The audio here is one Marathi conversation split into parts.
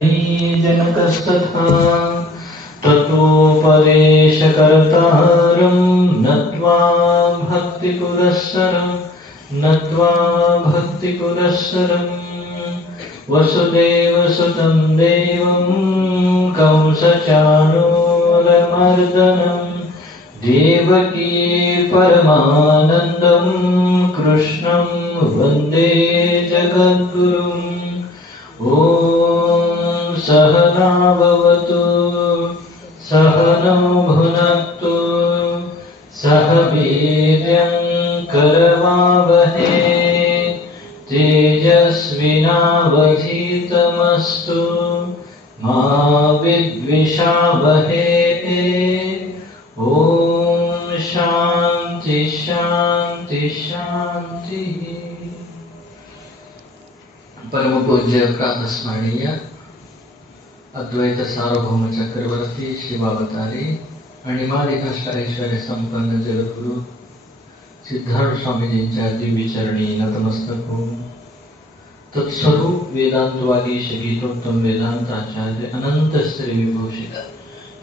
जनकस्तथा ततोपदेशकर्तारं नत्वा भक्तिपुरःसरं वसुदेवसुतं देवं कंसचाणूरमर्दनं देवकी परमानन्दं कृष्णं वन्दे जगद्गुरुम्। ॐ सहना भवतु सहनौ भुनक्तु सह वीर्यं करवावहै तेजस्विनावधीतमस्तु मा विद्विषावहै। ॐ शान्ति शान्ति शान्तिः। परम पूज्य प्रातस्मरणीय अद्वैत सार्वभौम चक्रवर्ती शिवावतारी आणि मालिकाश्वरेश्वर संपन्न जगद्गुरु सिद्धार्थ स्वामीजींच्या दिव्य चरणी नतमस्तक होऊन तत्स्वरूप वेदांतवादी गीतोत्तम वेदांताचार्य अनंत श्री विभूषित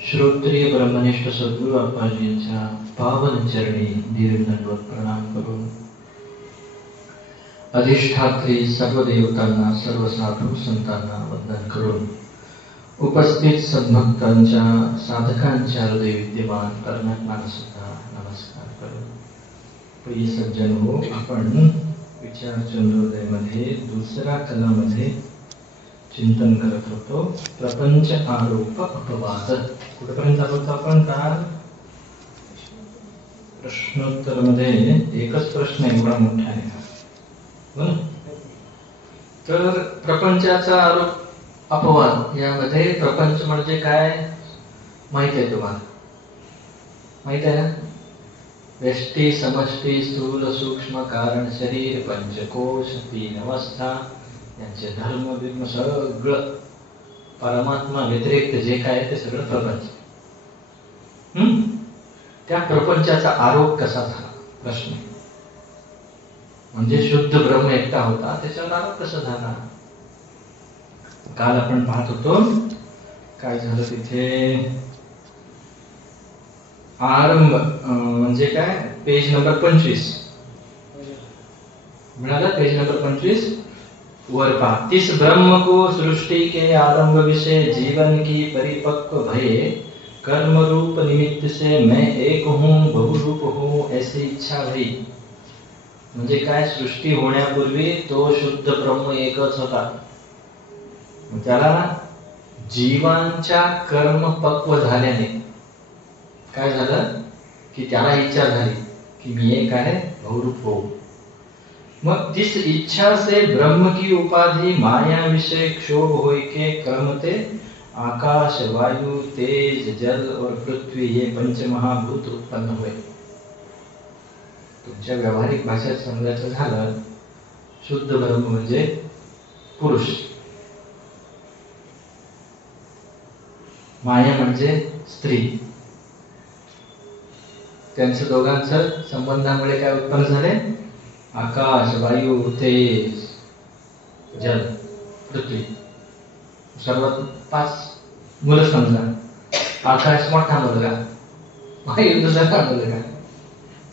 श्रोत्रिय ब्रह्मनिष्ठ सद्गुरु अप्पाजींच्या पावन चरणी दीर्घदंडवत प्रणाम करून अधिष्ठात्री सर्व देवतांना सर्व साधू संतांना वंदन करून उपस्थित सद्भक्तांच्या साधकांच्या हृदय विद्यमान परमात्म्याला सुद्धा नमस्कार करून प्रिय सज्जन हो, आपण विचार चंद्रोदयमध्ये दुसऱ्या कलामध्ये चिंतन करत होतो प्रपंच आरोप अपवाद। कुठपर्यंत आलो होतो आपण? काल प्रश्नोत्तर मध्ये एकच प्रश्न एवढा मोठा आहे तर प्रपंचाचा आरोप अपवाद यामध्ये प्रपंच म्हणजे काय माहित आहे तुम्हाला? माहित आहे ना? व्यष्टी समष्टी स्थूल सूक्ष्म कारण शरीर पंचकोश तीन अवस्था यांचे धर्म बिर्म सगळं परमात्मा व्यतिरिक्त जे काय ते सगळं प्रपंच। त्या प्रपंचाचा आरोप कसा झाला प्रश्न म्हणजे शुद्ध ब्रह्म एकटा होता त्याच्यावर आरोप कसा झाला? काल आपण पाहत होतो काय झालं तिथे आरंभ म्हणजे काय पेज नंबर 25 मिळाला। पेज नंबर 25 वर पहा। तिस ब्रह्म को सृष्टि के आरंभ विषय जीवन की परिपक्व भये कर्म रूप निमित्त से मैं एक हूँ बहुरूप हूँ ऐसी इच्छा भई। म्हणजे काय सृष्टी होण्यापूर्वी तो शुद्ध ब्रह्म एकच होता। त्याला जीवांच्या कर्म पक्व झाल्याने काय झालं की त्याला इच्छा झाली की मी एक आहे बहुरूप हो। मग जिस इच्छा से ब्रह्म की उपाधि माया विषय क्षोभ होय के क्रमते आकाश वायु तेज जल और पृथ्वी ये पंचमहाभूत उत्पन्न हुए। तुमच्या व्यावहारिक भाषेत समजायचं झालं शुद्ध ब्रह्म म्हणजे पुरुष, माया म्हणजे स्त्री, त्यांच्या दोघांचं संबंधामुळे काय उत्पन्न झाले? आकाश वायू तेज जल पृथ्वी। सर्वात 5 मुलं समजा। आकाश मोठा मुलगा, वायू दुसरा मुलगा,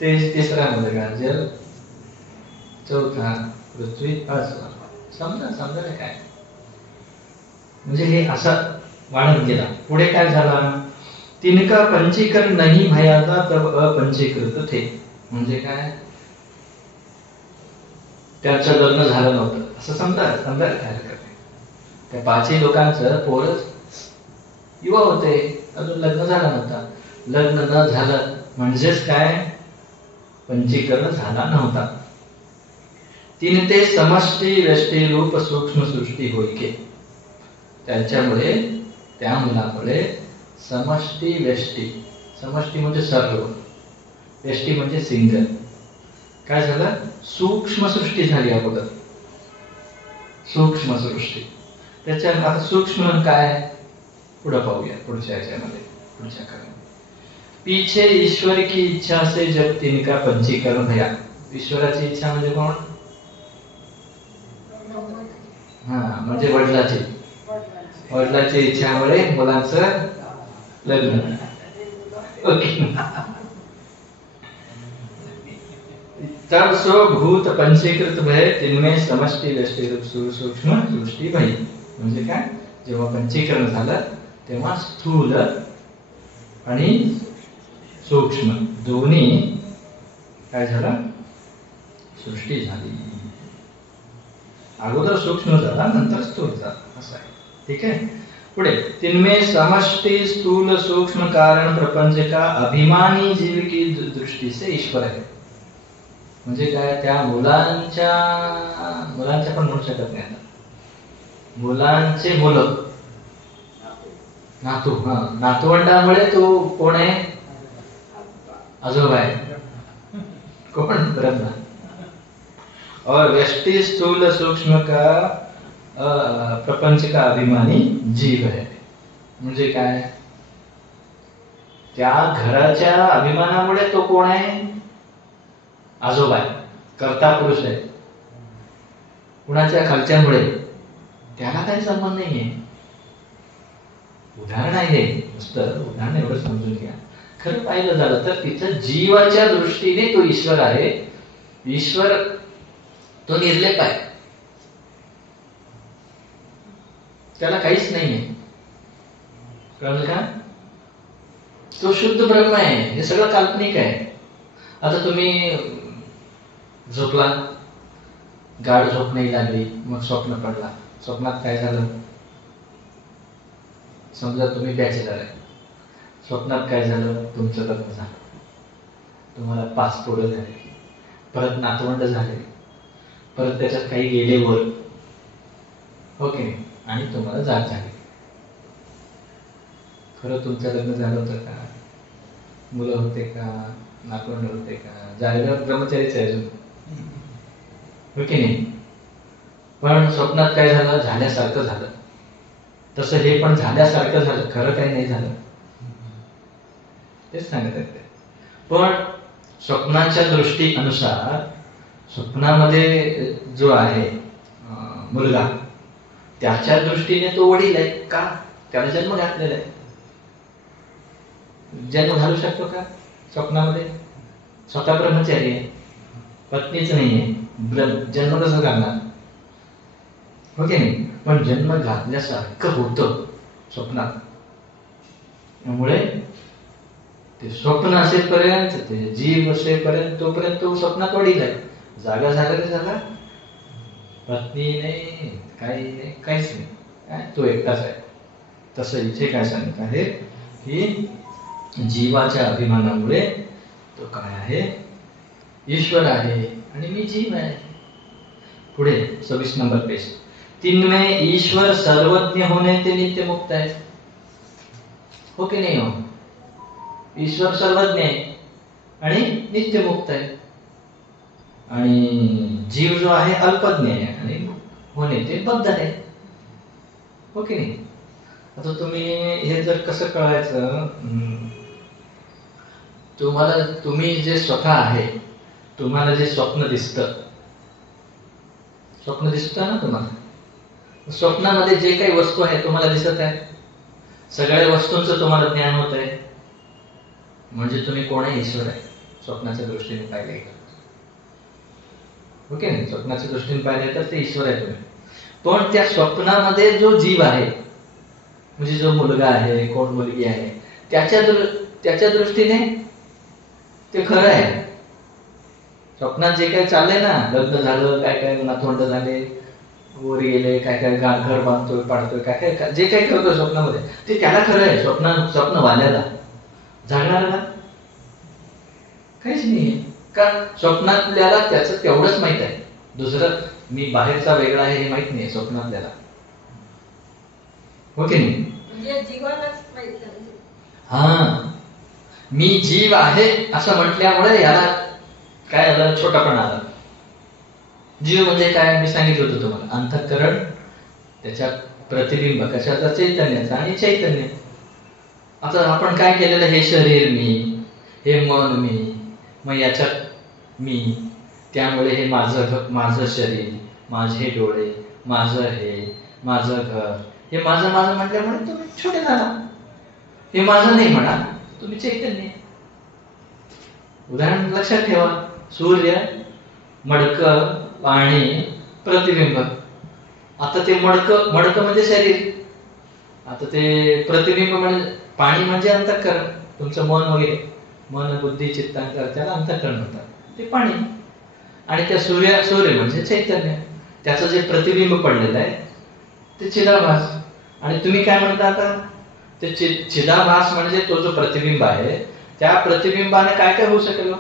तेज तिसरा मुलगा, जल चौथा, पृथ्वी 5वा। समजा काय म्हणजे हे असं वाढत गेला। पुढे काय झाला? तिनका पंचीकरण नहीं भया था तब अपंचीकृत थे। म्हणजे काय? त्यांचं लग्न झालं नव्हतं असं समजा काय हरकत नाही। त्या 5 लोकांचं पोर युवा होते, अजून लग्न झालं नव्हता। लग्न न झालं म्हणजेच काय? पंचीकरण झाला नव्हता। तीन ते समष्टी व्यष्टी रूप सूक्ष्म सृष्टी होईके। त्यांच्यामुळे त्या मुलामुळे समष्टी व्यष्टी, समष्टी म्हणजे सर्व, व्यष्टी म्हणजे सिंगल, काय झालं? सूक्ष्म सृष्टी झाली अगोदर, सूक्ष्म सृष्टी। त्याच्या आता सूक्ष्म काय पुढे पाहूया पुढच्या याच्यामध्ये, पुढच्या काळामध्ये। पीछे ईश्वर की इच्छा से जब तिनका पंचीकरण भया। ईश्वराची इच्छा म्हणजे कोण? म्हणजे वडिलाची वडिलांच्या इच्छामुळे मुलांचं लग्न. ओके. तब सो भूत पंचीकृत भय तिन्मय समष्टी व्यष्टी रूप सूक्ष्म सृष्टी भई. म्हणजे काय, जेव्हा पंचीकरण झालं तेव्हा स्थूल आणि सूक्ष्म दोन्ही काय झालं, सृष्टी झाली. अगोदर सूक्ष्म झाला, नंतर स्थूल झाला, असं आहे. ठीक आहे. पुढे तिनमें समष्टि स्थूल सूक्ष्म कारण प्रपंच का अभिमानी जीव की दृष्टि से ईश्वर आहे. म्हणजे काय, त्या मुलांच्या पण म्हणू शकत नाही आता, मुलांचे मुलं नातू, नातवंडामुळे तो कोण आहे, आजोबा आहे. कोण, ब्रह्मा. और व्यष्टि स्थूल सूक्ष्म का प्रपंच का अभिमानी जीव है. म्हणजे काय, त्या घराच्या अभिमानामुळे तो कोण आहे, आजोबा आहे, कर्ता पुरुष आहे. कुणाच्या खालच्यामुळे, त्याला काही संबंध नाहीये. उदाहरण आहे हे, नुसतं उदाहरण एवढं समजून घ्या. खरं पाहिलं झालं तर तिथं जीवाच्या दृष्टीने तो ईश्वर आहे. ईश्वर तो निर्लेप आहे, त्याला काहीच नाहीये. कळलं का? तो शुद्ध ब्रह्म आहे. हे सगळं काल्पनिक आहे. आता तुम्ही झोपला, गाढ झोप नाही लागली, मग स्वप्न पडला. स्वप्नात काय झालं, समजा तुम्ही बॅचलर आहे, स्वप्नात काय झालं, तुमचं लग्न झालं, तुम्हाला 5 पोरं झाले, परत नातवंड झाले, परत त्याच्यात काही गेले वर, हो की नाही, आणि तुम्हाला जाग झाली. खरं तुमचं लग्न झालं होतं का, मुलं होते का, नातवंड होते का, झालेलं ब्रह्मचारीच आहे अजून, हो की नाही. पण स्वप्नात काय झालं, झाल्यासारखं झालं. तसं हे पण झाल्यासारखं झालं, खरं काही नाही झालं, तेच सांगत आहे. पण स्वप्नाच्या दृष्टी अनुसार स्वप्नामध्ये जो आहे मुलगा, त्याच्या दृष्टीने तो वडील आहे का, त्याला जन्म घातलेला आहे. जन्म घालू शकतो का स्वप्नामध्ये? स्वतः ब्रह्मचारी आहे, पत्नीच नाहीये, जन्म कसं घालणार, हो की नाही. पण जन्म घातल्यासारखं होतं स्वप्नात. त्यामुळे ते स्वप्न असेपर्यंत, ते जीव असेपर्यंत, तोपर्यंत तो स्वप्नात वडील आहे. जागा झाला रे झाला, पत्नी नाही, काही नाही, काहीच नाही, काय तो एकटाच आहे. तसं इथे काय सांगत आहे की जीवाच्या अभिमानामुळे तो काय आहे, ईश्वर आहे आणि मी जीव आहे. पुढे 26 नंबर पेज. तिनमें ईश्वर सर्वज्ञ होने ते नित्य मुक्त आहे, हो की नाही हो. ईश्वर सर्वज्ञ आहे आणि नित्य मुक्त आहे, आणि जीव जो आहे अल्पज्ञ आहे आणि होणे ते बद्ध आहे, हो की नाही. आता तुम्ही हे जर कसं कळायचं, तुम्हाला, तुम्ही जे स्वतः आहे, तुम्हाला जे स्वप्न दिसतं, स्वप्न दिसतं ना तुम्हाला, स्वप्नामध्ये जे काही वस्तू आहे तुम्हाला दिसत आहे, सगळ्या वस्तूंचं तुम्हाला ज्ञान होत आहे, म्हणजे तुम्ही कोण आहे, ईश्वर आहे. स्वप्नाच्या दृष्टीने पाहिले, ओके नाही, स्वप्नाच्या दृष्टीने पाहिले तर ते ईश्वर आहे तुम्ही. पण त्या स्वप्नामध्ये जो जीव आहे, म्हणजे जो मुलगा आहे, कोण मुलगी आहे, त्याच्या दृष्टीने ते खरं आहे. स्वप्नात जे काही चाललंय ना, लग्न झालं, काय काय नातवंड झाले, वर गेले, काय काय घर बांधतोय, पाडतोय, काय काय जे काही करतोय स्वप्नामध्ये, ते त्याला खरं आहे. स्वप्न वाल्याला, जागणाऱ्याला काहीच नाहीये. का, स्वप्नातल्याला त्याचं तेवढंच माहित आहे, दुसरं मी बाहेरचा वेगळा आहे हे माहित नाही स्वप्नातल्याला, हो की नाही. हा, मी जीव आहे असं म्हटल्यामुळे याला काय आलं, छोटापणा आला. जीव म्हणजे काय, मी सांगितलं होतं तुम्हाला, अंतःकरण, त्याच्या प्रतिबिंब कशाचा, चैतन्याचा, आणि चैतन्य. आता आपण काय केलेलं, हे शरीर मी, हे मन मी, मग याच्यात मी, त्यामुळे हे माझं शरीर, माझे डोळे, माझं हे, माझं घर, हे माझं माझं म्हटल्यामुळे तुम्ही छोटे झाला. हे माझं नाही म्हणा, तुम्ही चैतन्य. उदाहरण लक्षात ठेवा. सूर्य, मडकं, पाणी, प्रतिबिंब. आता ते मडकं म्हणजे शरीर. आता ते प्रतिबिंब म्हणजे पाणी म्हणजे अंतःकरण, तुमचं मन वगैरे. मन, बुद्धी, चित्तांतर, त्याला अंतःकरण म्हणतात. ते पाणी. आणि त्या सूर्य म्हणजे चैतन्य. त्याचं जे प्रतिबिंब पडलेलं आहे ते चिदाभास. आणि तुम्ही काय म्हणता आता? ते चिदाभास म्हणजे तो जो प्रतिबिंब आहे, त्या प्रतिबिंबाने काय काय होऊ शकेल?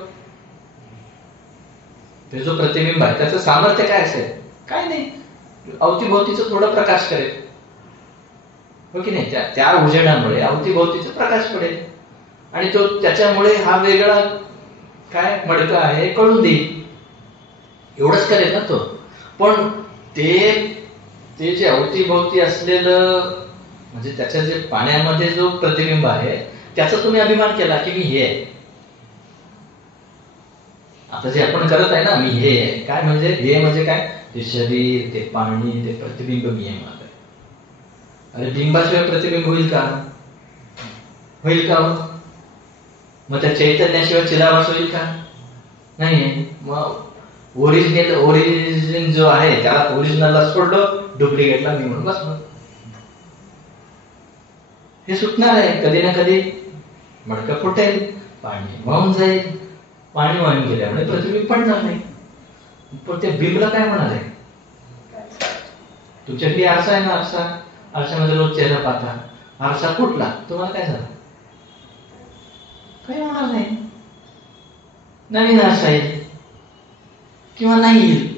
ते जो प्रतिबिंब आहे त्याचं सामर्थ्य काय असेल? काय नाही, अवतीभोवतीचा थोडा प्रकाश करेल, हो की नाही? त्या उजेडामुळे अवतीभोवतीचा प्रकाश पडेल आणि तो त्याच्यामुळे हा वेगळा काय मडकं आहे कळून देईल. एवढंच करेल ना तो. पण ते जे अवतीभोवती असलेलं म्हणजे त्याच्या जे पाण्यामध्ये जो प्रतिबिंब आहे त्याचा तुम्ही अभिमान केला की मी हे आहे. आता जे आपण करत आहे ना, मी हे आहे, काय म्हणजे हे म्हणजे काय? ते शरीर, ते पाणी, ते प्रतिबिंब मी आहे माझं. अरे बिंबाशिवाय प्रतिबिंब होईल का? होईल का? मग त्या चैतन्याशिवाय चिदाभास होईल का? नाही. मग ओरिजिन जो आहे त्याला ओरिजिनलला सोडलं, डुप्लिकेटला मी म्हणून बसलो. हे सुटणार आहे कधी ना कधी. मडकं फुटेल, पाणी वाहून जाईल. पाणी वाहून गेल्यामुळे प्रतिबिंब पडणार नाही. पण ते बिंबला काय होणार आहे? तुमच्याकडे आरसा आहे ना, आरशामध्ये रोज चेहरा पाहता. आरसा फुटला, तुम्हाला काय झालं? काही होणार नाही. नवीन आरसा येईल किंवा नाही येईल.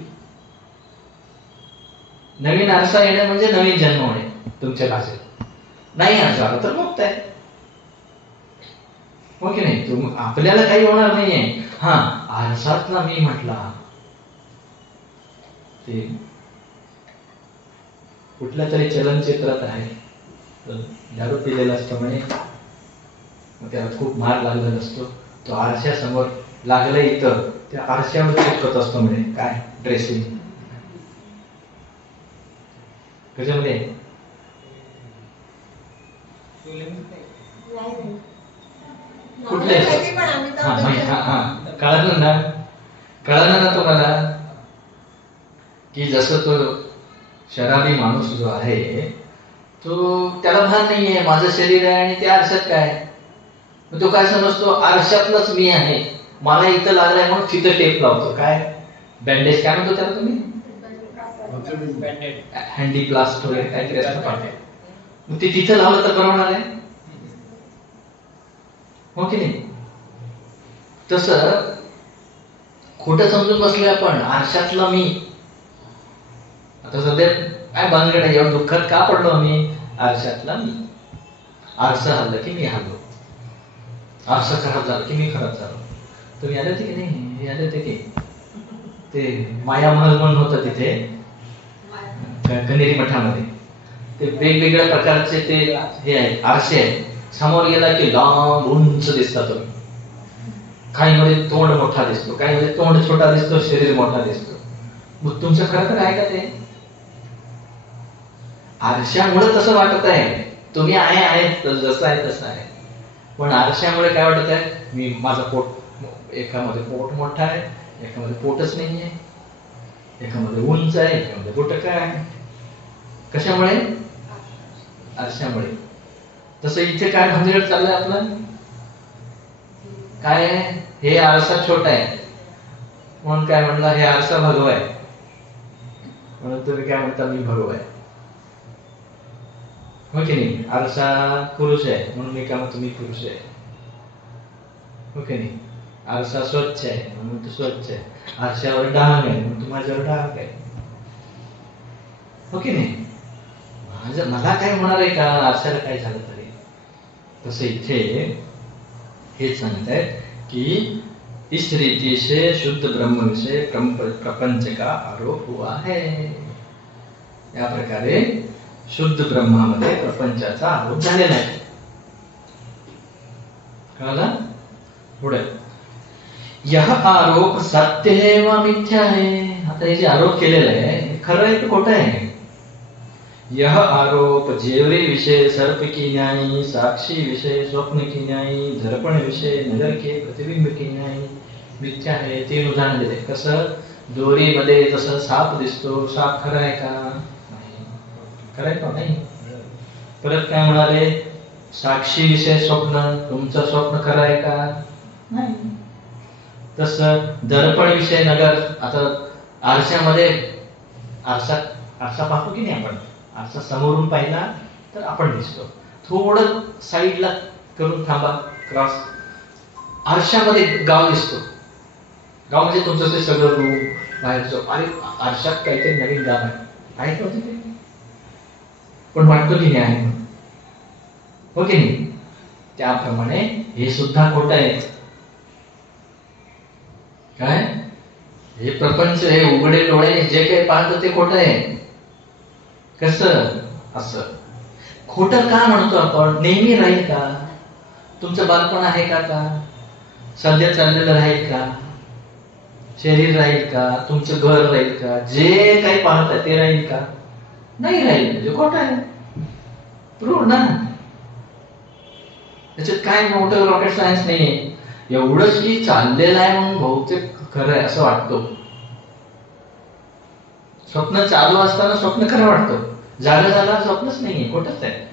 नवीन आरसा येणं म्हणजे नवीन जन्म होणे तुमच्या भाषेत. नाही आरसा आला तर मुक्त आहे, हो की नाही? आपल्याला काही होणार नाहीये. हा, आरसातला मी म्हटला ते कुठल्या तरी चलनचित्रात आहे. दारू पिलेला असतो म्हणे, मग त्याला खूप मार लागलेला असतो. तो आरशासमोर लागला, इथं त्या आरशावर चिपकत असतो म्हणे. काय? ड्रेसिंग. कशामध्ये? कुठले? कळलं ना तुम्हाला की जसं तो शराबी माणूस जो आहे तो त्याला भान नाहीये माझं शरीर आहे आणि त्या आरशात काय. तो काय समजतो? आरशातलंच मी आहे, मला इथं लागलाय म्हणून तिथं टेप लावतो. काय? बँडेज काय म्हणतो त्याला तुम्ही? हँडी प्लास्ट वगैरे काहीतरी असतं. मग ते तिथं लावलं तर बरं होणार आहे, हो की नाही? तसं खोटं समजून बसलोय आपण, आरशातलं मी. आता सध्या काय भानगड आहे, एवढं दुःखात का पडलो आम्ही? आरशातला मी. आरसा हल्ला की मी हल्लो, आरसा खराब झाला की मी खराब झालो. तुम्ही आले होते की नाही? हे आले होते की ते माया महल म्हणून होतं तिथे कनेरी मठामध्ये. ते वेगवेगळ्या प्रकारचे ते हे आहे आरसे आहेत. समोर गेला की लांब उंच दिसतात तुम्ही. काही मध्ये तोंड मोठा दिसतो, काही मध्ये तोंड छोटा दिसतो, शरीर मोठा दिसतो. मग तुमचं खरं तर आहे का ते? आरशामुळे तसं वाटत आहे तुम्ही आहे जसं आहे तसं आहे. पण आरशामुळे काय वाटत आहे? मी माझं पोट, एकामध्ये पोट मोठा आहे, एकामध्ये पोटच नाहीये, एकामध्ये उंच आहे, एकामध्ये बुटका आहे. कशामुळे? आरशामुळे. तसं इथे काय भानगड चाललंय आपलं? काय? हे आरसा छोटा आहे म्हणून काय म्हणला? हे आरसा भगवा आहे म्हणून तुम्ही काय म्हणता? मी भगवा आहे, हो की नाही? आरसा पुरुष आहे म्हणून मी काय म्हणतो? मी पुरुष आहे, हो की नाही? आरसा स्वच्छ आहे म्हणून तो स्वच्छ आहे. आरशावर डाग आहे म्हणून माझ्यावर डाग आहे, हो की नाही? मला काय होणार आहे का आरशाला काय झालं तरी? तसं इथे हे सांगत आहेत की इस रीति से शुद्ध ब्रह्म विषय प्रपंच का आरोप हुआ है. या प्रकारे शुद्ध ब्रह्मामध्ये प्रपंचाचा आरोप झालेला आहे. कळलं? पुढे यह आरोप सत्य है व मिथ्या है. आता हे जे आरोप केलेला आहे खरं आहे की खोटं आहे? यह आरोप जेवरे विषय सर्प की न्यायी, साक्षी विषय स्वप्न की न्यायी, दर्पण विषय नगर के प्रतिबिंब की न्यायी मिथ्या आहे. ते उदाहरण दिले. कसं? दोरीमध्ये जसं साप दिसतो, साप खरा आहे का? नाही. खरं आहे का? नाही. परत काय म्हणाले? साक्षी विषय स्वप्न, तुमचं स्वप्न खरं आहे का? नाही. तसं दर्पण विषय नगर, आता आरशामध्ये आरसा पाहतो की नाही आपण? आरसा समोरून पाहिला तर आपण दिसतो. थोडं साईडला करून थांबा, क्रॉस. आरशामध्ये गाव दिसतो. गाव म्हणजे तुमचं ते सगळं रूम बाहेरचं. अरे आरशात काहीतरी नवीन गाव आहे का तिथे? पण वाटतो की नाही आहे म्हणून, हो की नाही? त्याप्रमाणे हे सुद्धा खोटं आहे. काय? हे प्रपंच, हे उघडे डोळे जे काही पाहतं ते खोटं आहे. कसं? असं खोटं का म्हणतो आपण? नेहमी राहील का? तुमचं बालपण आहे का? सध्या चाललेलं राहील का? शरीर राहील का? तुमचं घर राहील का? जे काही पाहताय ते राहील का? नाही राहील. म्हणजे खोटं आहे. प्रूव्ह ना. त्याच्यात काय मोठं रॉकेट सायन्स नाहीये. एवढंच की चाललेलं आहे म्हणून बहुतेक खरं आहे असं वाटतो. स्वप्न चालू असताना स्वप्न खरं वाटतं. जागा झाला स्वप्नच नाहीये, खोटच आहे.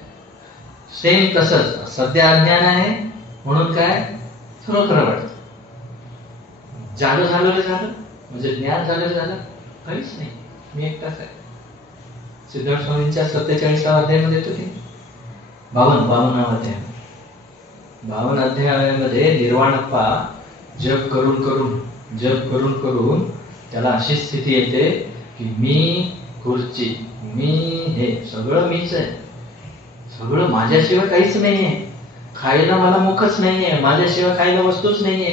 सेम तसंच सध्या अज्ञान आहे म्हणून काय खरं खरं वाटतं. जागं झालेलं झालं म्हणजे ज्ञान झालं काहीच नाही, मी एकटाच आहे. सिद्धार्थ स्वामींच्या 47व्या अध्यायामध्ये येतो की 52 अध्याय. 52 अध्यायामध्ये निर्वाणप्पा जप करून करून त्याला अशी स्थिती येते की मी खुर्ची, मी हे सगळं मीच आहे. सगळं माझ्याशिवाय काहीच नाहीये. खायला मला मुखच नाहीये, माझ्याशिवाय खायला वस्तूच नाहीये.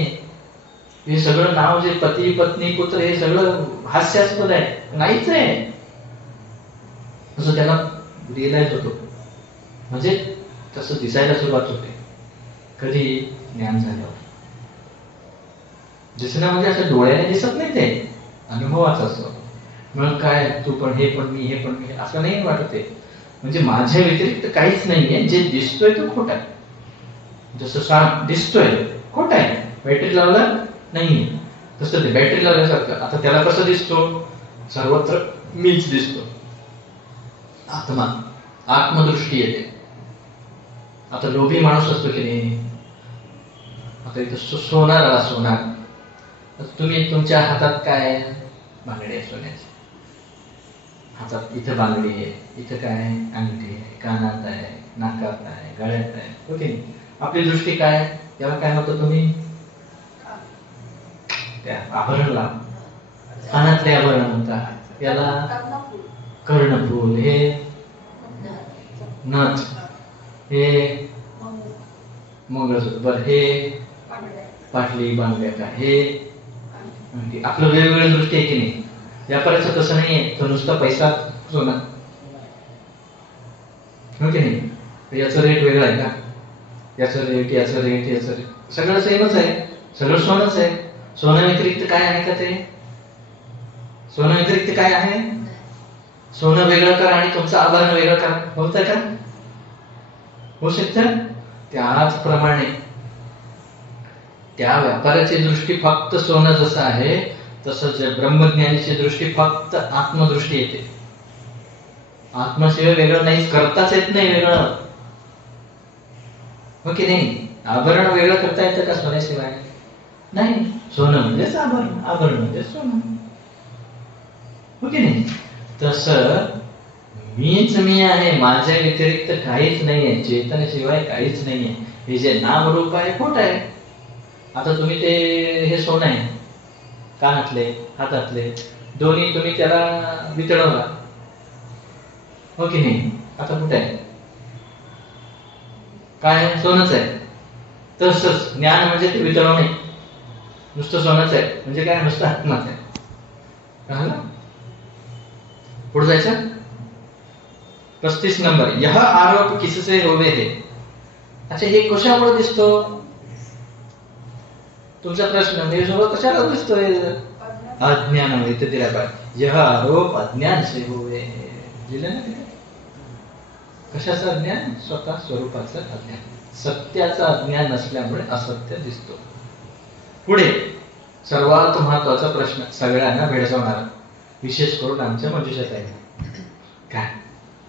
हे सगळं नाव जे पती पत्नी पुत्र हे सगळं हास्यास्पद आहे, नाहीच आहे असं त्याला रिअलाइज होतो. म्हणजे तसं दिसायला सुरुवात होते. कधी? ज्ञान झाल्यावर. दिसणं म्हणजे असं डोळ्याने दिसत नाही, ते अनुभवाचं असतं. म्हणून काय तू पण हे पण मी, हे पण मी, असं नाही वाटत आहे. म्हणजे माझ्या व्यतिरिक्त काहीच नाहीये. जे दिसतोय तो खोटा आहे. जसं साप दिसतोय खोटा आहे, बॅटरी लावला नाही, तसं ते बॅटरी लावल्यासारखं. आता त्याला कसं दिसतो? सर्वत्र मीच दिसतो. आत्मदृष्टी येते. आता लोभी माणूस असतो की नाही? आता इथं सोनार आला, सोनार. तुम्ही तुमच्या हातात काय? बांगडी आहे सोन्याची. हातात इथं बांगडी आहे, इथं काय? अंगठी आहे, कानात आहे, नाकात आहे, गळ्यात आहे, ओके. आपली दृष्टी काय? त्याला काय म्हणतो तुम्ही? त्या आभरणला कानातले आभरण म्हणतात, याला कर्णफूल, हे नथ, हे मंगळसूत्र, हे पाटली बांगड्या, का हे आपलं वेगवेगळी दृष्टी आहे की नाही? व्यापाराचं तसं नाहीये. तो नुसता पैसा सोना, हो की नाही? याचा रेट वेगळा आहे का? याचा रेट सगळं सेमच आहे. सगळं सोनच आहे. सोन्या व्यतिरिक्त काय आहे का? ते सोनं व्यतिरिक्त काय आहे? सोनं वेगळं करा आणि तुमचं आभरण वेगळं करा, होतं का? होऊ शकतं? त्याचप्रमाणे त्या व्यापाराची दृष्टी फक्त सोनं जसं आहे तसंच ब्रह्मज्ञानाची दृष्टी फक्त आत्मदृष्टी येते. आत्मशिवाय वेगळं नाही, करताच येत नाही वेगळं, हो की नाही? आभरण वेगळं करता येतं का सोन्याशिवाय? नाही. सोनं म्हणजेच आभरण, आभरण म्हणजे सोनं, हो की नाही? तसं मीच मी आहे, माझ्या व्यतिरिक्त काहीच नाहीये, चेतनेशिवाय काहीच नाहीये. हे जे नामरूप आहे खोट आहे. आता तुम्ही ते हे सोनं आहे, कानातले, हातातले दोन्ही तुम्ही त्याला वितळवला, हो की नाही? आता कुठे आहे? काय? सोनच आहे. तसंच ज्ञान म्हणजे ते वितळवणे, नुसतं सोनच आहे म्हणजे काय? नुसतं आत्माच आहे. पुढे जायचं. 35 नंबर. यह आरोप किससे होवे है? अच्छा, हे कशामुळे दिसतो? तुमचा प्रश्न मी सोबत कशाला दिसतोय? अज्ञान इथे दिला पाहिजे. यह आरोप अज्ञान से होवे है, दिलं ना तिथे? कशाचं अज्ञान? स्वतः स्वरूपाचं अज्ञान. सत्याचं अज्ञान नसल्यामुळे असत्य दिसतो. पुढे सर्वात महत्वाचा प्रश्न, सगळ्यांना भेडसावणारा, विशेष करून आमच्या मंजुषात आहे. काय?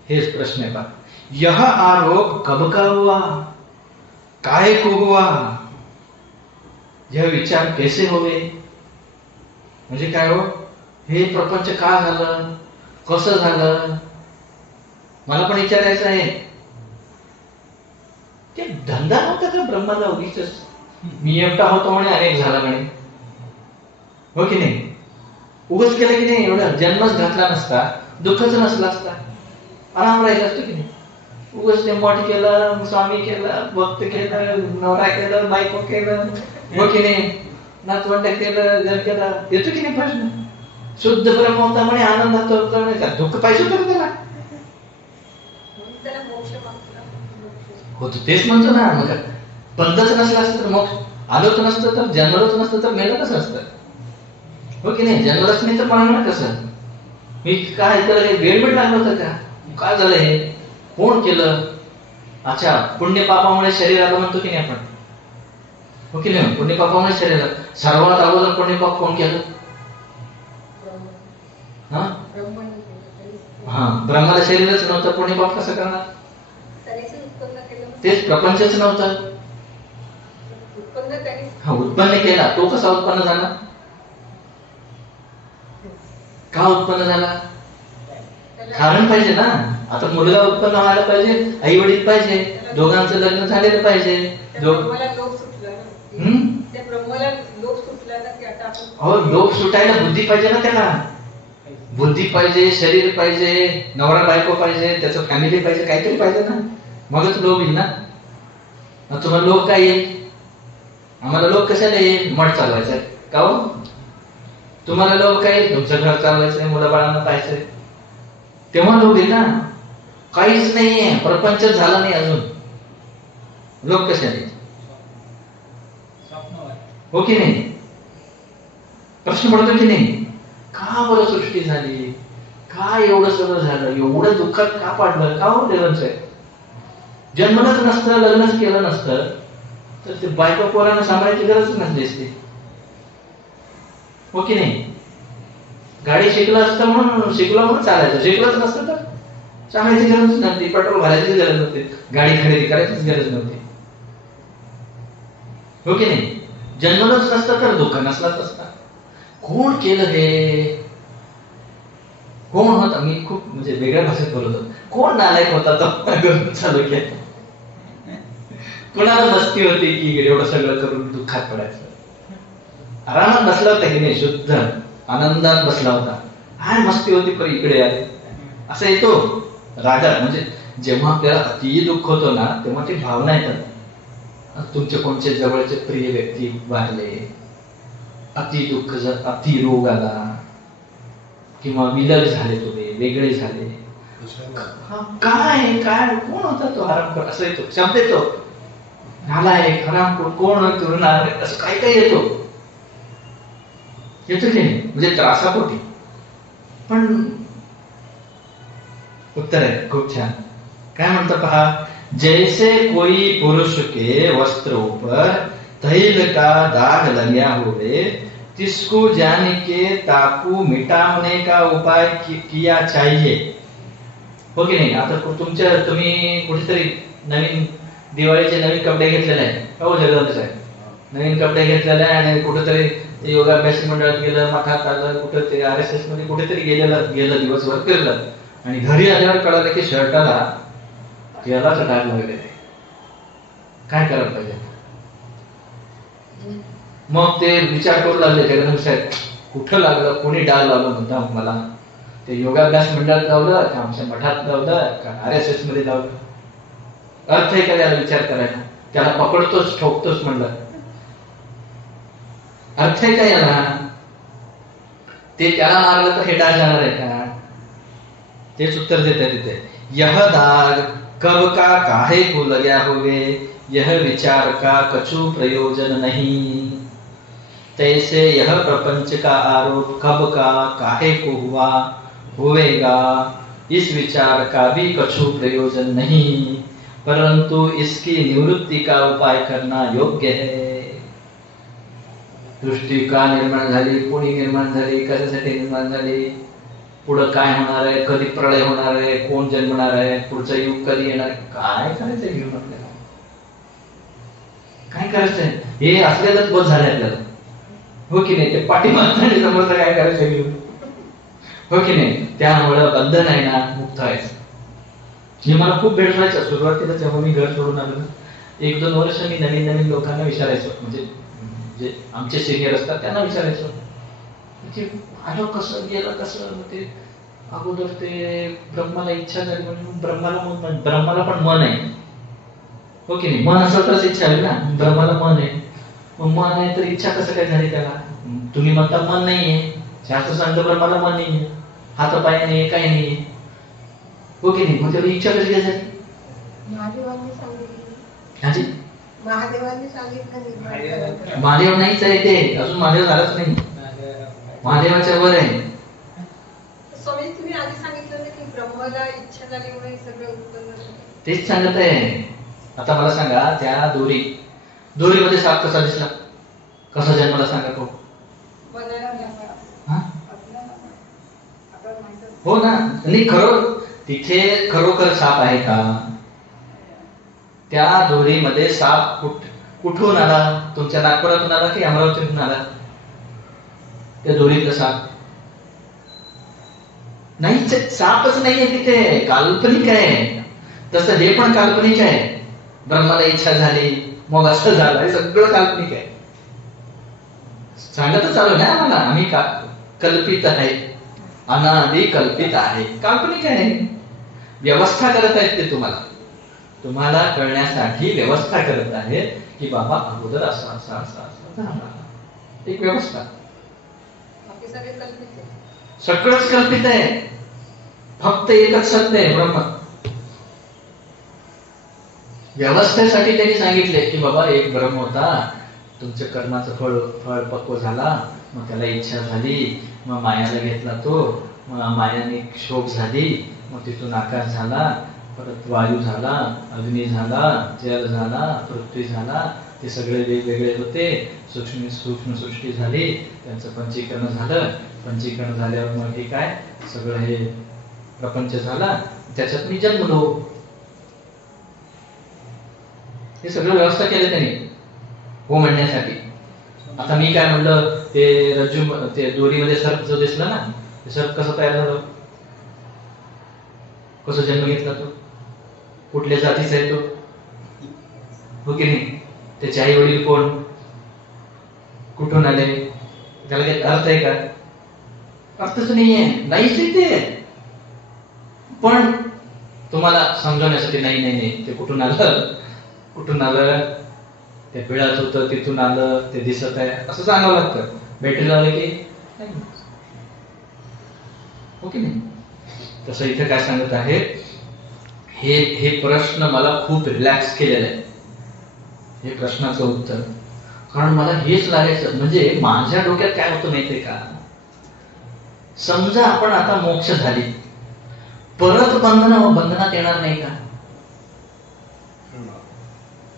हेच प्रश्न आहे पहा. यह आरोप कब का हुआ, काय को हुआ, यह विचार कैसे हुए. म्हणजे काय हो, हे प्रपंच का झालं, कसं झालं, मला पण विचारायचं आहे. ते धंदा नव्हता का ब्रह्माला उगीच, मी एकटा होतो म्हणे अनेक झाला म्हणे, हो की नाही. उगच केलं की नाही, एवढा जन्मच घातला नसता, दुःखच नसला असता, आराम राहिला असतो की नाही. उगच ते मठ केलं, स्वामी केलं, भक्त केलं, नवरा केलं, बायको केलं, हो की नाही, नातवंड केलं, घर केलं, येतो की नाही प्रश्न. शुद्ध ब्रह्म होता म्हणे, आनंदात होता म्हणे, का दुःख पाहिजे होतं त्याला. होत तेच म्हणतो ना. मग पंथच नसला असतं तर मोक्ष आलोच नसतं, तर जन्मलोच नसतं तर मेलं कसं असतं, हो की नाही. जन्मलच नाही तर म्हणणार कसं. मी काय केलं, हे वेळ लागलं होतं का, काय झालं, हे कोण केलं. अच्छा, पुण्य पापामुळे शरीर आलं म्हणतो की नाही आपण, हो की नाही. पुण्य पापामुळे शरीर आलं. सर्वात अगोदर पुण्य पाप कोण केलं. हा, ब्रह्माला शरीरच नव्हतं, पुण्य पाप कसं करणार. तेच प्रपंचच नव्हतं. हा, उत्पन्न केला, तो कसा उत्पन्न झाला, का उत्पन्न झाला, कारण पाहिजे ना. आता मुलगा उत्पन्न व्हायला पाहिजे, आई वडील पाहिजे, दोघांचं लग्न झालेलं पाहिजे. हो, लोक सुटायला बुद्धी पाहिजे ना त्याला. बुद्धी पाहिजे, शरीर पाहिजे, नवरा बायको पाहिजे, त्याचं फॅमिली पाहिजे, काहीतरी पाहिजे ना, मगच लोक येईल ना. तुम्हाला लोक काय येईल, आम्हाला लोक कशाला येईल, मठ चालवायचं का हो. तुम्हाला लोक काय येईल, तुमचं घर चालवायचंय, मुलं बाळांना पाहायचंय, तेव्हा लोक येईल ना. काहीच नाहीये, प्रपंच झाला नाही अजून, लोक कशाला, हो की नाही. प्रश्न पडतो की नाही, का बरं सृष्टी झाली, का एवढं सगळं झालं, एवढं दुःखात का पाडलं, का हो देवांचं. जन्मलंच नसतं, लग्नच केलं नसतं, तर ते बायका पोरांना सांभाळायची गरजच नसली असती, हो की नाही. गाडी शिकलं असतं म्हणून, शिकलं म्हणून चालायचं, शिकलंच नसतं तर सांभाळायची गरज नव्हती, पेट्रोल भरायची गरज नव्हती, गाडी खरेदी करायचीच गरज नव्हती, हो की नाही. जन्मलंच नसतं तर दुःख नसलाच असता. कोण केलं हे, कोण होता. मी खूप म्हणजे वेगळ्या भाषेत बोलत होतो. कोण नालायक होता तो चालू केलं, कोणाला मस्ती होती की एवढं सगळं करून दुःखात पडायचं. आरामात बसला होता की नाही, शुद्ध आनंदात बसला होता, काय मस्ती होती, पण इकडे आले असं येतो रागा. म्हणजे जेव्हा आपल्याला अति दुःख होतो ना, तेव्हा ती भावना येतात. तुमचे कोणते जवळचे प्रिय व्यक्ती वारले, अति दुःख, अति रोग आला, किंवा विलग झाले, तुम्ही वेगळे झाले, काय काय कोण होता तो हरामखोर, असं येतो शब्द येतो. नालायक, हरामखोर, कोण होतो नालायक, असं काय काय येतो की नाही, म्हणजे त्रासापोटी. पण उत्तर आहे खूप छान. काय म्हणतो पहा, जैसे कोई पुरुष के वस्त्रों पर तैल का दाग लगा हुए, तिसको जान के ताकू मिटाने का उपाय किया चाहिए, हो की नाही. आता तुम्ही कुठेतरी नवीन दिवाळीचे नवीन कपडे घेतलेले आहे, हो जगदंब साहेब, नवीन कपडे घेतलेले आहे, आणि कुठेतरी योगाभ्यास मंडळात गेलं, मठात आलं, कुठेतरी RSS मध्ये कुठेतरी गेलं दिवसभर फिरलं, आणि घरी आल्यावर कळालं की शर्टाला तेलाचा डाग लागलेला आहे. काय करायला पाहिजे. मग ते विचार करू लागले जगदंब साहेब, कुठं लागलं, कोणी डाग लावलं म्हणता मला, ते योगाभ्यास मंडळात लावलं का, आमच्या मठात लावलं का, RSS मध्ये लावलं. अर्थ आहे का त्याला विचार करायला, त्याला पकडतोच ठोकतोच म्हणलं, अर्थ आहे का याला. ते त्याला मारलं तर हे डाग जाणार आहे का. तेच उत्तर देते तिथे, यह दाग कब का काहे को लगा हुए, यह विचार का कछु प्रयोजन नहीं, तैसे यह प्रपंच का आरोप कब का काहे को हुआ, होवेगा, इस विचार का भी कछु प्रयोजन नहीं, परंतु इसकी निवृत्ति का उपाय करना योग्य है. दृष्टी का निर्माण झाली, कोणी निर्माण झाली, कशासाठी निर्माण झाली, पुढं काय होणार आहे, कधी प्रलय होणार आहे, कोण जन्मणार आहे, पुढचं युग कधी येणार, काय करायचंय घेऊन आपल्याला, काय करायचंय हे असलेलंच बोध झालंय आपल्याला, हो की नाही. ते पाठीमागचं समोरचं काय करायचं घेऊन, हो की नाही. त्यामुळं बंधन आहे ना, मुक्त व्हायचं. हे मला खूप भेटवायचं सुरुवातीला जेव्हा मी घर सोडून आलो ना, 1-2 वर्ष मी नवीन नवीन लोकांना विचारायचो, म्हणजे जे आमचे सिनियर असतात त्यांना विचारायचो की आलं कसं, गेलं कसं. ते अगोदर ते ब्रह्माला इच्छा झाली म्हणजे ब्रह्माला पण मन आहे, हो की नाही. मन असं तरच इच्छा आहे ना, ब्रह्माला मन आहे. मग मन आहे तर इच्छा कसं काय झाली त्याला. तुम्ही म्हणता मन नाहीये, शास्त्र सांगतं ब्रह्माला मन नाहीये, हात पाय नाहीये, काही नाहीये, हो की नाही. मग त्याला इच्छा कशी काय झाली. महादेवांनी सांगितलं. महादेव नाहीच आहे ते, अजून महादेव झालाच नाही, महादेवाच्या वर आहे. स्वामी तुम्ही आधी सांगितलं की ब्रह्माला इच्छा झाल्यामुळे सगळं उत्पन्न झालं. तेच सांगत आहे. आता मला सांगा, त्या दोरीमध्ये साप कसा दिसला, कसा जन्माला सांगा तो. हो ना. आणि तिथे खरोखर साप आहे का. त्या दोरीमध्ये साप कुठून आला, तुमच्या नागपुरातून आला की अमरावतीतून आला. त्या दोरीतला साप नाही, सापच नाहीये तिथे, काल्पनिक आहे. तसं हे पण काल्पनिक आहे. ब्रह्माला इच्छा झाली मग असं झालं, हे सगळं काल्पनिक आहे. सांगतच चालू ना आम्हाला, आम्ही कल्पित आहे, अनादि कल्पित आहे, काल्पनिक आहे. व्यवस्था करत आहेत ते तुम्हाला कळण्यासाठी व्यवस्था करत आहे की बाबा अगोदर असं असं असं असं झालं, एक व्यवस्था. सगळंच कल्पित आहे, फक्त एकच सत्य आहे, ब्रह्म. व्यवस्थेसाठी त्यांनी सांगितले की बाबा एक ब्रह्म होता, तुमच्या कर्माचं फळ पक्व झाला, मग त्याला इच्छा झाली, मग मायाला घेतला तो, मग मायाने शोक झाली, मग तिथून आकाश झाला, परत वायू झाला, अग्नी झाला, जल झाला, पृथ्वी झाला. ते सगळे वेगवेगळे होते. सूक्ष्म सृष्टी झाली, त्यांचं पंचीकरण झालं. पंचीकरण झाल्यावर मग हे काय सगळं हे प्रपंच झाला, त्याच्यात मी जन्मलो. हे सगळं व्यवस्था केलं त्यांनी हो म्हणण्यासाठी. आता मी काय म्हणलं, ते रज्जू, ते दोरीमध्ये सर्प जो दिसला ना, ते सर्प कसं तयार झालं, कसं जन्म घेतला तो, कुठल्या जातीचा आहे तो, हो की नाही. त्याचे आई वडील कोण, कुठून आले, त्याला काही अर्थ आहे का. अर्थच नाहीये, नाहीच ते. पण तुम्हाला समजवण्यासाठी नाही ते कुठून आलं, ते पिळत होतं, तिथून आलं, ते दिसत आहे, असं सांगावं लागतं. बॅटरी लावले की हो की नाही. तसं इथे काय सांगत आहे, हे प्रश्न मला खूप रिलॅक्स केलेलं आहे, हे प्रश्नाचं उत्तर. कारण मला हेच लागायचं, म्हणजे माझ्या डोक्यात काय होतं माहितीये का, समजा आपण आता मोक्ष झाली, परत बंधनात येणार नाही का,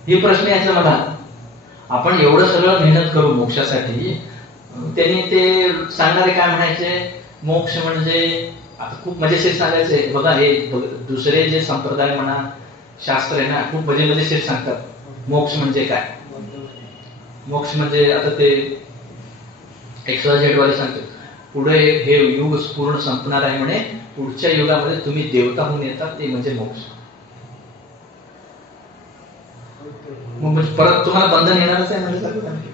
हे प्रश्न यायचा मला. आपण एवढं सगळं मेहनत करू मोक्षासाठी, त्यांनी ते सांगणारे काय म्हणायचे, मोक्ष म्हणजे आता खूप मजेशीर सांगायचे बघा. हे दुसरे जे संप्रदाय म्हणा, शास्त्र आहे ना, खूप मजेशीर सांगतात मोक्ष म्हणजे काय. मोक्ष म्हणजे आता ते XYZ वाले सांगतात, पुढे हे युग पूर्ण संपणार आहे म्हणे, पुढच्या युगामध्ये तुम्ही देवता होऊन येतात, ते म्हणजे मोक्ष. परत तुम्हाला बंधन येणारच आहे म्हणजे.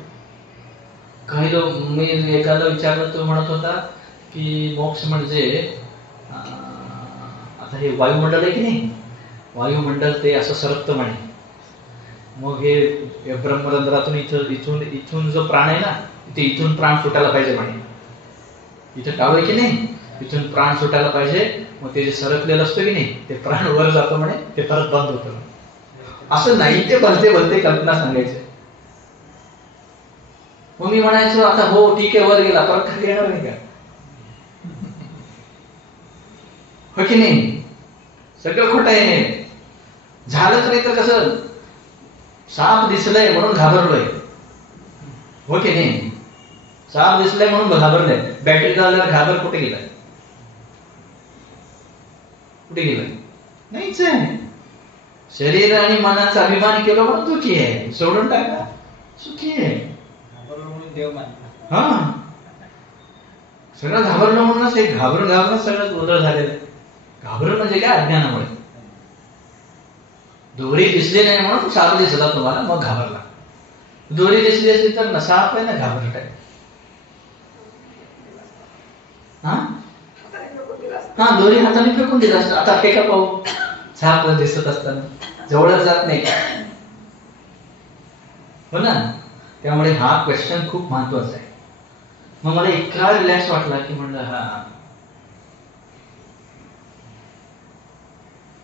काही लोक, मी एखादा विचारलं, तो म्हणत होता की मोक्ष म्हणजे आता हे वायुमंडल आहे की नाही, वायुमंडल ते असं सरकतं म्हणे. मग हे ब्रह्मरंध्रातून इथून जो प्राण आहे ना, इथून प्राण सुटायला पाहिजे म्हणे. इथं टाळ आहे की नाही, इथून प्राण सुटायला पाहिजे. मग ते जे सरकलेलं असतं की नाही, ते प्राण वर जातं म्हणे, ते परत बंद होतं. असं नाही, ते भलते कल्पना सांगायचे. मग मी म्हणायचो आता हो ठीक आहे, वर गेला, परत खाली येणार नाही का. हो की नाही? सगळं खोटं आहे. झालंच नाही तर कसं? साप दिसलंय म्हणून घाबरलोय, हो की नाही? साप दिसलाय म्हणून घाबरलाय. बॅटरी लावल्यावर घाबर कुठे गेलाय? कुठे गेलाय? नाहीच आहे. शरीर आणि मनाचा अभिमान केलं म्हणून दुःखी आहे. सोडून टाका, सुखी आहे. देव मानला. हा, सगळं घाबरलं म्हणूनच हे घाबरून सगळं गोंधळ झालेलं आहे. घाबरून म्हणजे काय? अज्ञानामुळे. दोरी दिसली नाही म्हणून साप दिसला तुम्हाला, मग घाबरला. दोरी दिसली असली तर ना साप आहे ना घाबरट आहे. हा, दोरी हाताने फेकून दिला असतं. आता फेका पाहू. साप दिसत असताना जवळच जात नाही, हो ना? त्यामुळे हा क्वेश्चन खूप महत्वाचा आहे. मग मला इतका रिलॅक्स वाटला की म्हणलं हा,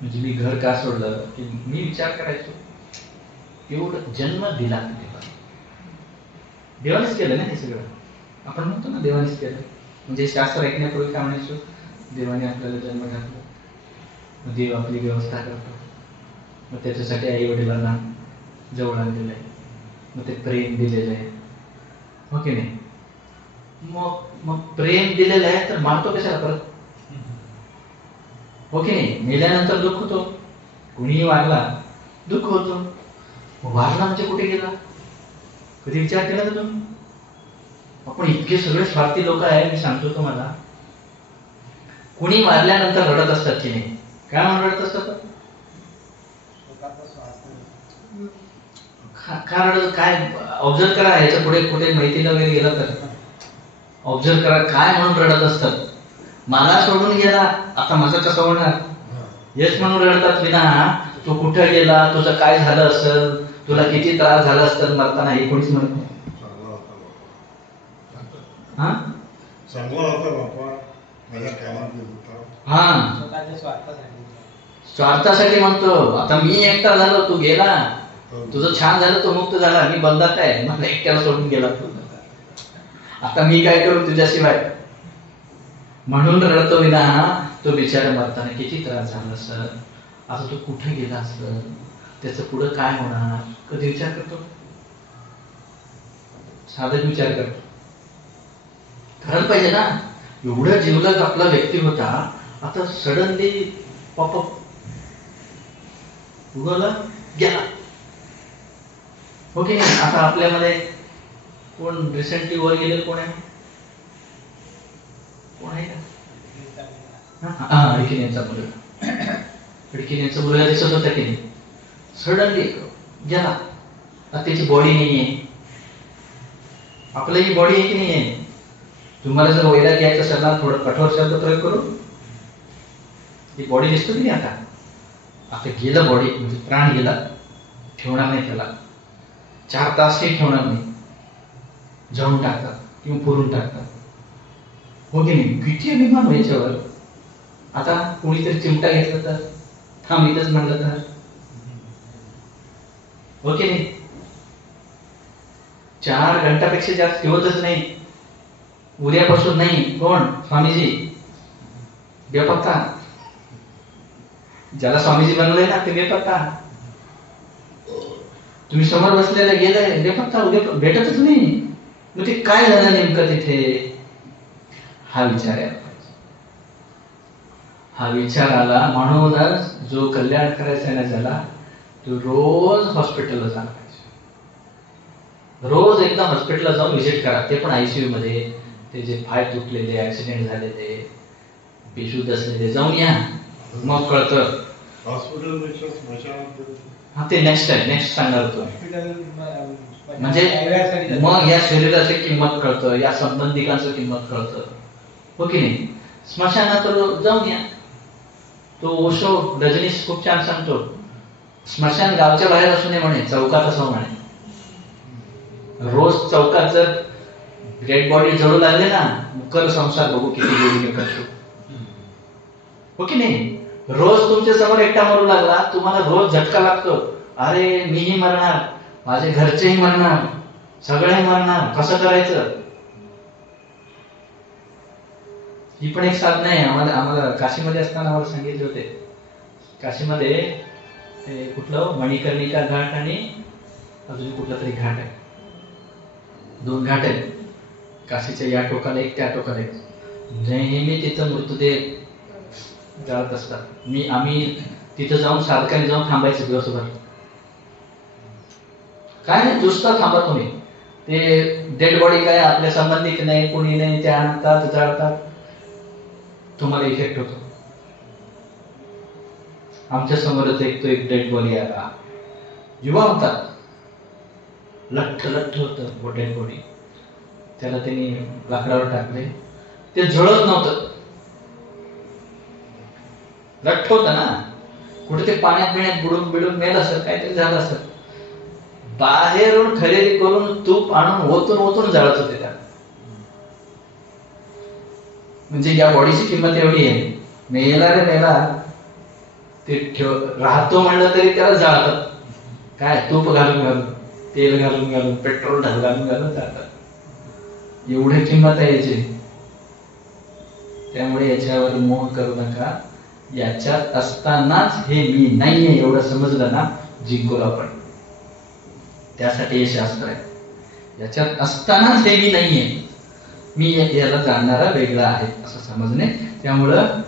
म्हणजे मी घर का सोडलं की मी विचार करायचो एवढं जन्म दिला देवानेच केलं ना हे सगळं. आपण म्हणतो ना देवानेच केलं. म्हणजे शास्त्र ऐकण्यापूर्वी काय म्हणायचो? देवाने आपल्याला जन्म घातला, देव आपली व्यवस्था करतो, मग त्याच्यासाठी आई वडिलांना जवळ आणलेलं आहे, मग ते प्रेम दिलेलं आहे, हो की नाही? मग प्रेम दिलेलं आहे तर मानतो कशाला परत, हो की नाही? मेल्यानंतर दुःख होतो, कुणीही वारला दुःख होतो. वारला म्हणजे कुठे गेला? कधी विचार केला का तुम्ही? आपण इतके सगळे स्वार्थी लोक आहे. मी सांगतो तुम्हाला, कुणी वारल्यानंतर रडत असतात की नाही? काय म्हणून रडत असतात? का रडत? काय ऑब्झर्व करा. याच्या पुढे कुठे माहितीला वगैरे गेला तर ऑब्झर्व करा काय म्हणून रडत असतात. मला सोडून गेला, आता माझं कसं होणार? यश म्हणून रडतात. विना तू कुठे गेला, तुझं काय झालं असेल, तुला किती त्रास झाला असेल मरताना, हे कोणीच म्हणत नाही. स्वार्थासाठी म्हणतो. आता मी एकटा झालो, तू गेला, तुझं छान झालं, तो मुक्त झाला, मी बंधात आहे, मला एकट्याला सोडून गेला तू, आता मी काय करू तुझ्याशिवाय? म्हणून रडतो. विना तो बिचारा मरताना किती त्रास झाला असेल, आता तो कुठे गेला असेल, त्याचं पुढं काय होणार, कधी विचार करतो? साधक विचार करतो. करायला पाहिजे ना. एवढं जीवलग आपला व्यक्ती होता, आता सडनली पॉपअप उगवला, गेला, हो की नाही? आता आपल्यामध्ये कोण रिसेंटली वर गेलेलं कोण आहे? कोण आहे का? हिडकिन्यांचा मुलगा. हिडकिन्यांचा मुलगा दिसत होता की नाही? सडनली गेला. आता त्याची बॉडी नाहीये. आपल्याही बॉडी आहे की नाही आहे? तुम्हाला जर वैराग्य घ्यायचं असेल ना, थोडं कठोर शब्द प्रयोग करून, ती बॉडी दिसतो की नाही? आता गेलं बॉडी, म्हणजे प्राण गेला, ठेवणार नाही त्याला, 4 तासही ठेवणार नाही, जाऊन टाकतात किंवा पुरून टाकतात, हो की नाही? किती अभिमान व्हायच्यावर. आता कोणीतरी चिमटा घेतलं तर, थांब इथंच म्हणलं तर, हो की नाही? 4 घंटापेक्षा जास्त ठेवतच नाही. उद्यापासून नाही. कोण? स्वामीजी, बेपत्ता. ज्याला स्वामीजी बनवलंय ना ते बेपत्ता. तुम्ही समोर बसलेला गेलाय, बेपत्ता, उद्या भेटतच नाही. मग ते काय झालं नेमकं तिथे? हा विचार आहे. हा विचार आला म्हणूनच जो कल्याण करायचा ना ज्याला, तो रोज हॉस्पिटलला जाणार पाहिजे. रोज एकदा हॉस्पिटलला जाऊन व्हिजिट करा. ते पण आयसीयू मध्ये. ते जे पाय तुटलेले, ऍक्सिडेंट झालेले, बेशुद्ध असलेले, जाऊन या, मग कळतं. हा, ते नेक्स्ट आहे, नेक्स्ट सांगणार होतो. म्हणजे मग या शरीराची किंमत कळतं, या संबंधिकांचं किंमत कळतं, हो की नाही? स्मशानात जाऊन या. तो ओशो रजनीश खूप छान सांगतो, स्मशान गावच्या बाहेर असू नये म्हणे, चौकात असावं म्हणे. रोज चौकात जर डेड बॉडी जळू लागले ना, कर संसार बघू किती गोडीने करतो, हो की नाही? रोज तुमच्या समोर एकटा मरू लागला, तुम्हाला रोज झटका लागतो, अरे मीही मरणार, माझे घरचेही मरणार, सगळे मरणार, कसं करायचं? ही पण एक साधना आहे. आम्हाला काशीमध्ये असताना आम्हाला सांगितले होते. काशीमध्ये ते कुठलं मणिकर्णिका घाट आणि अजून कुठला तरी घाट आहे. 2 घाट आहेत. काशीच्या या टोकाला एक, त्या टोकाला एक. नेहमी तिथं मृतदेह जाळत असतात. आम्ही तिथं जाऊन साधकाने जाऊन थांबायचं दिवसभर. काय नाही, नुसतं थांबा तुम्ही. ते डेड बॉडी काय आपल्या संबंधित नाही, कोणी नाही, ते आणतात, जाळतात, तुम्हाला इफेक्ट होतो. आमच्या समोरच एक डेड बॉडी आला. युवा होता, लठ्ठ होतं डेड बॉडी. त्याला त्यांनी लाकडावर टाकले. ते जळत नव्हतं, लठ्ठ होतं ना. कुठे ते पाण्यात बुडून मेलं असेल, काहीतरी झालं असेल. बाहेरून खरेदी करून तूप आणून ओतून जाळत होते त्याला. म्हणजे या बॉडीची किंमत एवढी आहे. मेला रे मेला, ते राहतो म्हणलं तरी त्याला जाळतात. काय तूप घालून, तेल घालून, पेट्रोल घालून जाळतात. एवढी किंमत आहे याची. त्यामुळे याच्यावर मोह करू नका. याच्यात असतानाच हे मी नाहीये एवढं समजलं ना, जिंकलो आपण. त्यासाठी हे शास्त्र आहे. याच्यात असतानाच हे मी नाहीये, मी याला जाणणारा वेगळा आहे असं समजणे. त्यामुळं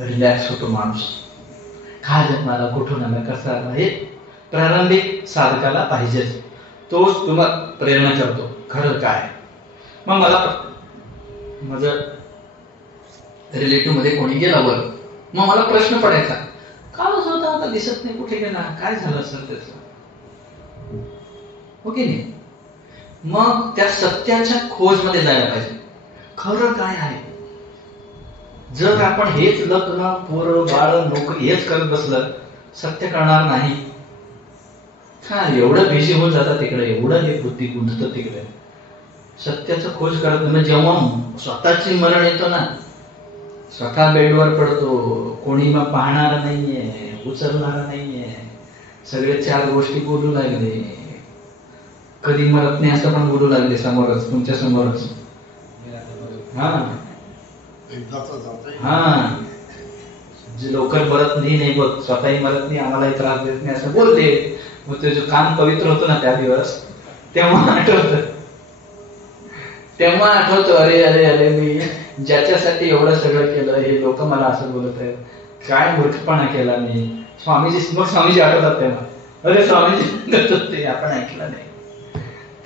रिलॅक्स होतो माणूस. काय जगणारा, कुठून आला, कसा आला, हे प्रारंभिक साधकाला पाहिजेच. तोच तुम्हाला प्रेरणा करतो खरं काय. मग मला माझं रिलेटिव्ह मध्ये कोणी गेला वर, मग मला प्रश्न पडायचा, कालच होता आता दिसत नाही, कुठे गेला, काय झालं असेल त्याचं, हो की नाही. मग त्या सत्याच्या खोज मध्ये जायला पाहिजे. खरं काय आहे. जर आपण हेच लग्न, पोरं, बाळ, नोकरी हेच करत बसलं, सत्य कळणार नाही. हा, एवढं बिझी होऊन जातात तिकडे, एवढं हे बुद्धी गुंतत तिकडे. सत्याचं खोज करत नाही. जेव्हा स्वतःची मरण येतो ना, स्वतः बेडवर पडतो, कोणी मग पाहणार नाहीये, उचलणार नाहीये, सगळे 4 गोष्टी बोलू लागले, कधी मरत नाही असं पण बोलू लागले समोरच, तुमच्या समोरच. हा, जे लवकर मरत नाही बघ, स्वतःही मरत नाही, आम्हालाही त्रास देत नाही असं बोलते. मग त्याचं कान पवित्र होतं ना त्या दिवस, तेव्हा आठवतं अरे अरे अरे मी ज्याच्यासाठी एवढं सगळं केलं, हे लोक मला असं बोलत आहेत, काय मूर्खपणा केला मी. स्वामीजी आठवतात तेव्हा, अरे स्वामीजी ते आपण ऐकलं नाही.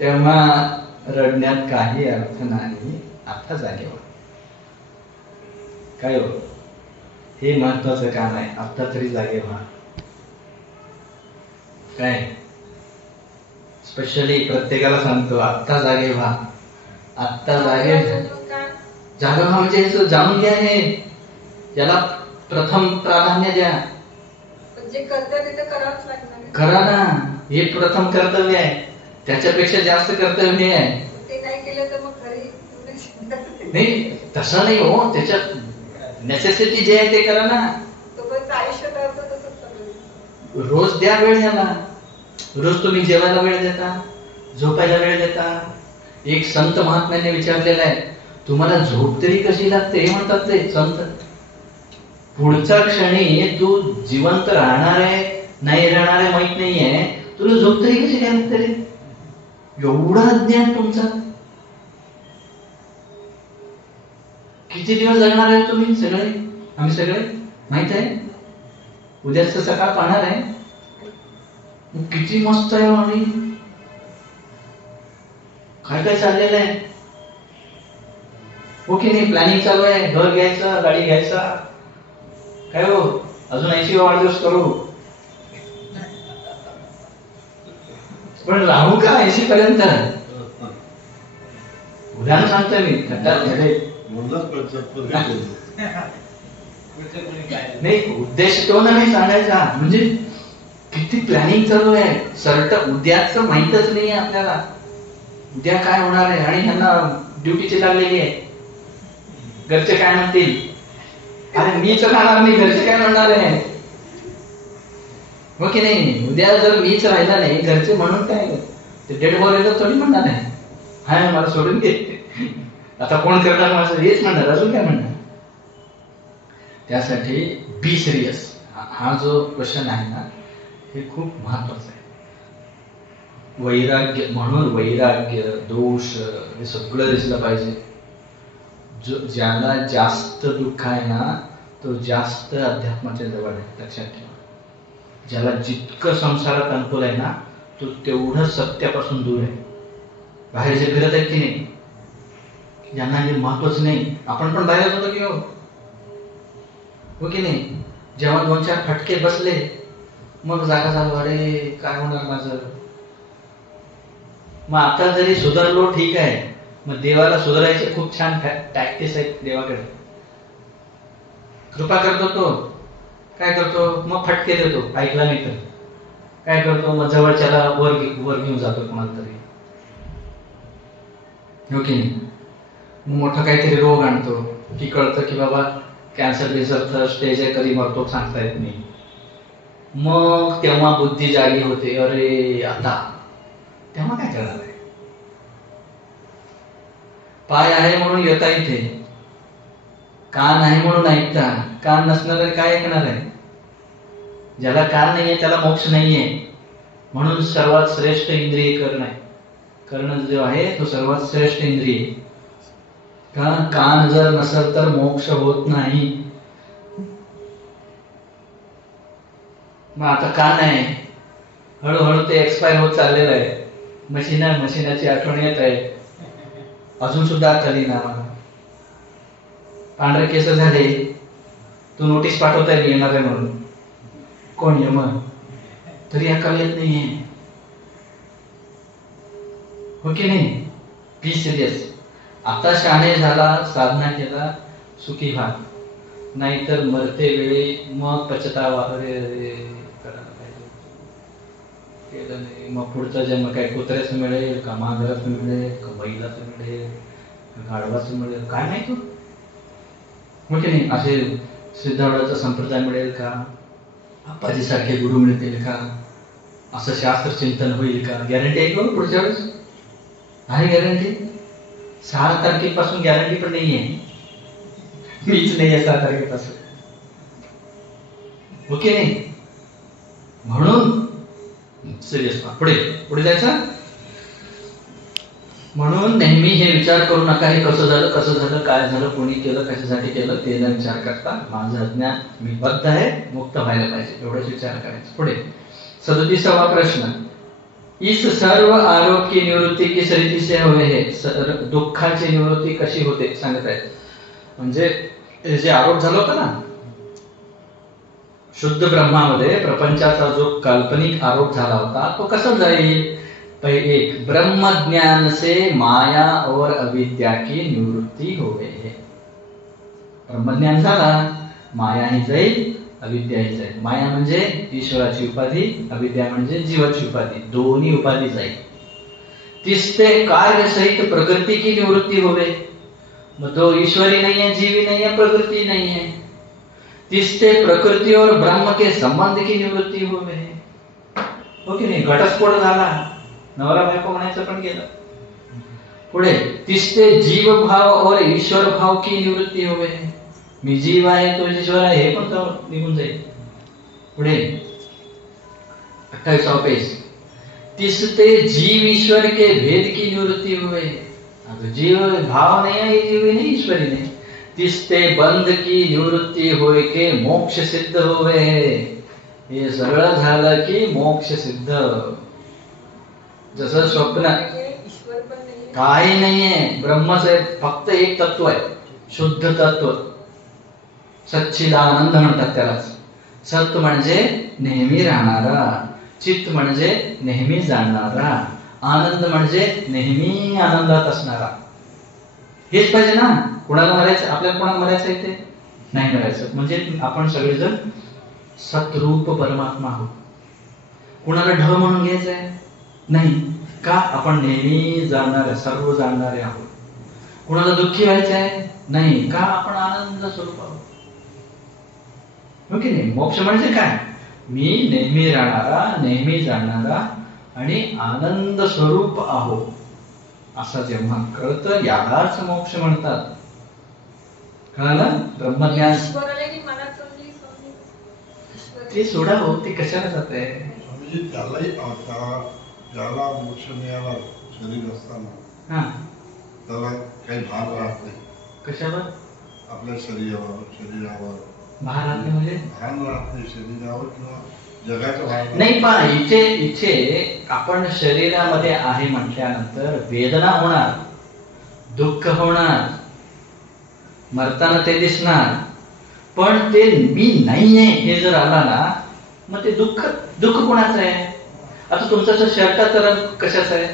तेव्हा रडण्यात काही अर्थ नाही. आता जागे व्हा. काय हो, हे महत्वाचं काम आहे. आता तरी जागे व्हा. काय स्पेशली प्रत्येकाला सांगतो, आत्ता जागे व्हा. आत्ता जागे जागा व्हा. म्हणजे जाणून घ्या, हे याला प्रथम प्राधान्य द्या. जे कर्तव्य ते करावंच लागणार. करा ना, हे प्रथम कर्तव्य आहे. त्याच्यापेक्षा जास्त कर्तव्य आहे. ते नाही केलं तर मग घरी नाही, तसं नाही हो. त्याच्यात नेसेसिटी जे आहे ते करा ना. आयुष्य करतो तसंच. रोज द्या वेळ याला. रोज तुम्ही जेवायला वेळ देता, झोपायला वेळ देता. एक संत महात्म्याने विचारलेला आहे, तुम्हाला झोप तरी कशी लागते. हे म्हणतात ते संत, पुढच्या क्षणी तू जिवंत राहणार आहे नाही राहणार आहे माहित नाहीये, तुला झोप तरी कशी काय लागते रे. एवढा अज्ञान तुमचा. किती दिवस जगणार आहे तुम्ही सगळे, आम्ही सगळे माहित आहे. उद्याच सकाळ पाहणार आहे. किती मस्त आहे. आणि काय काय चाललेलं आहे, हो की नाही. प्लॅनिंग चालू आहे, घर घ्यायचं, गाडी घ्यायचा. काय हो, अजून 80 वाढदिवस करू, पण राहू का 80 पर्यंत. उदाहरण सांगतोय मी. नाही, उद्देश तो नाही सांगायचा. म्हणजे किती प्लॅनिंग चालू आहे. सर्ट उद्याच माहितच नाही आपल्याला, उद्या काय होणार आहे. आणि ह्यांना ड्युटीची लागलेली आहे. घरचे काय म्हणतील, अरे मीच राहणार नाही, घरचे काय म्हणणार आहे, हो की नाही. उद्या जर मीच राहिला नाही, घरचे म्हणून काय, ते डेड बॉडीला थोडी म्हणणार आहे, हाय मला सोडून घे. आता कोण करणार माझं हेच म्हणणार, अजून काय म्हणणार. त्यासाठी बी सिरियस हा जो क्वेश्चन आहे ना हे खूप महत्वाचं आहे. वैराग्य म्हणून वैराग्य दोष हे सगळं दिसलं पाहिजे. ज्याला जास्त दुःख आहे ना तो जास्त अध्यात्माच्या जवळ आहे, लक्षात ठेवा. ज्याला जितकं संसारात अनुकूल आहे ना तो तेवढं सत्यापासून दूर आहे. बाहेर जे फिरत आहेत की नाही, ज्यांना हे महत्वच नाही, आपण पण बाहेर होतो की हो की नाही. जेव्हा 2-4 फटके बसले मग जागा झालो, अरे काय होणार माझं. मग आता जरी सुधारलो ठीक आहे, मग देवाला सुधारायचे खूप छान टॅक्टिस आहेत. देवाकडे कृपा करतो तो काय करतो, मग फटके देतो. ऐकला नाही तर काय करतो, मग जवळच्याला वर घेऊन जातो कोणाला तरी, हो की नाही. मग मोठा काहीतरी रोग आणतो की कळतं की बाबा कॅन्सर बिन्सर स्टेज आहे, कधी मरतो सांगता येत नाही. मग तेव्हा बुद्धी जागी होते, अरे आता तेव्हा काय करणार आहे. पाय आहे म्हणून येता इथे, कान आहे म्हणून ऐकता. कान नसणार काय ऐकणार आहे. ज्याला कान नाहीये त्याला मोक्ष नाहीये. म्हणून सर्वात श्रेष्ठ इंद्रिय कर्ण आहे. कर्ण जो आहे तो सर्वात श्रेष्ठ इंद्रिय. कान जर नसेल तर मोक्ष होत नाही. मग आता कान आहे, हळूहळू ते एक्सपायर होत चाललेलं आहे. मशीनाची आठवण येत आहे. अजून सुद्धा आली ना मला. पांढरे केस झाले, तू नोटीस पाठवताय येणार आहे म्हणून. कोण ये मग तरी अक्कल येत नाहीये, हो की नाही. Be serious. आता शहाणे झाला, साधना केला, सुखी व्हा. नाहीतर मरते वेळी मग पछतावा, अरे अरे करायला पाहिजे केलं नाही. मग पुढचा जन्म काय कुत्र्याचं मिळेल का मांजराचं मिळेल का बैलाचं मिळेल का गाढवाचं मिळेल काय नाही. तू हो की नाही. असे सिद्धार्थाचा संप्रदाय मिळेल का, आप्पाजी सारखे गुरु मिळतील का, असं शास्त्र चिंतन होईल का. गॅरंटी आहे का पुढच्या वेळेस आहे गॅरंटी. 6 तारखेपासून गॅरंटी पण नाहीये. मीच नाही आहे 6 तारखेपासून, ओके नाही. म्हणून सिरियस पुढे पुढे जायचं. म्हणून नेहमी हे विचार करू नका हे कसं झालं काय झालं, कोणी केलं, कशासाठी केलं ते न विचार करता माझं अज्ञान मी बद्ध आहे, मुक्त व्हायला पाहिजे एवढाच विचार करायचा. पुढे 37वा प्रश्न. इस सर्व आरोप की निवृत्ती किस रीति से हुए है. दुःखाची निवृत्ती कशी होते सांगत आहेत. म्हणजे जे आरोप झाला होता ना शुद्ध ब्रह्मामध्ये, प्रपंचाचा जो काल्पनिक आरोप झाला होता तो कसा जाईल. एक, ब्रह्म ज्ञान से माया और अविद्या की निवृत्ती होवे है. ब्रह्मज्ञान झाला, माया ही जाईल, अविद्या ही जाईल. माया म्हणजे ईश्वराची उपाधी, अविद्या म्हणजे जीवाची उपाधी, दोन्ही उपाधी जाईल. तिसरे, कार्य सहित प्रकृति की निवृत्ती होवे. मग तो ईश्वरी नहीं है, जीवी नहीं है, प्रकृति नहीं है. तिसरे, प्रकृति और ब्रह्म के संबंध की निवृत्ती होवे. हो की नाही. घटस्फोट झाला, नवरा बायको म्हणायचं पण गेलं. पुढे तिसरे, जीव भाव और ईश्वर भाव की निवृत्ती होवे. मी जीव आहे तो ईश्वर आहे हे पण निघून जाईल. पुढे 28वां पेज. तिसरे, जीव ईश्वर के भेद की निवृत्ती हुए. जीव भाव नहीं है, जीव नहीं, ईश्वरी नहीं. तिसरे, बंध की निवृत्ती होय के मोक्ष सिद्ध होवे. हे सगळं झालं की मोक्ष सिद्ध. जसं स्वप्न काही नाहीये, ब्रह्मच आहे, फक्त एक तत्व आहे, शुद्ध तत्व. सच्चिदानंद म्हणतात त्यालाच. सत्य म्हणजे नेहमी राहणारा, चित्त म्हणजे नेहमी जाणणारा, आनंद म्हणजे नेहमी आनंदात असणारा. हेच पाहिजे ना. कुणाला मरायचं, आपल्याला कोणाला मरायचं आहे ते नाही मरायचं. म्हणजे आपण सगळेजण सतरूप परमात्मा आहोत. कुणाला ढ म्हणून घ्यायचं आहे नाही का, आपण नेहमी जाणणारे, सर्व जाणणारे आहोत. कुणाला दुःखी व्हायचं आहे नाही का, आपण आनंद स्वरूप आहोत. ओके नाही. मोक्ष म्हणजे काय, मी नेहमी राहणारा, नेहमी जाणणारा आणि आनंद स्वरूप आहो. असं जेव्हा कळतं यालाच मोक्ष म्हणतात. कळलं? ब्रह्मज्ञान ईश्वराला की मनात समजली स्वामी ईश्वर. ते सोडा हो, ते कशाला जात आहे? स्वामीजी त्यालाही आता ज्याला मोक्ष मिळाला शरीर असताना हा, त्याला काही भार राहत नाही कशावर आपल्या शरीरावर भारात नाही म्हणजे भान राहत नाही शरीरावर किंवा जगाच्या भान नाही. पण इथे आपण शरीरामध्ये आहे म्हटल्यानंतर वेदना होणार, दुःख होणार, मरताना ते दिसणार. पण ते मी नाहीये हे जर आला ना, मग ते दुःख कोणाचं आहे? आता तुमचा शर्टाचा रंग कशाचा आहे?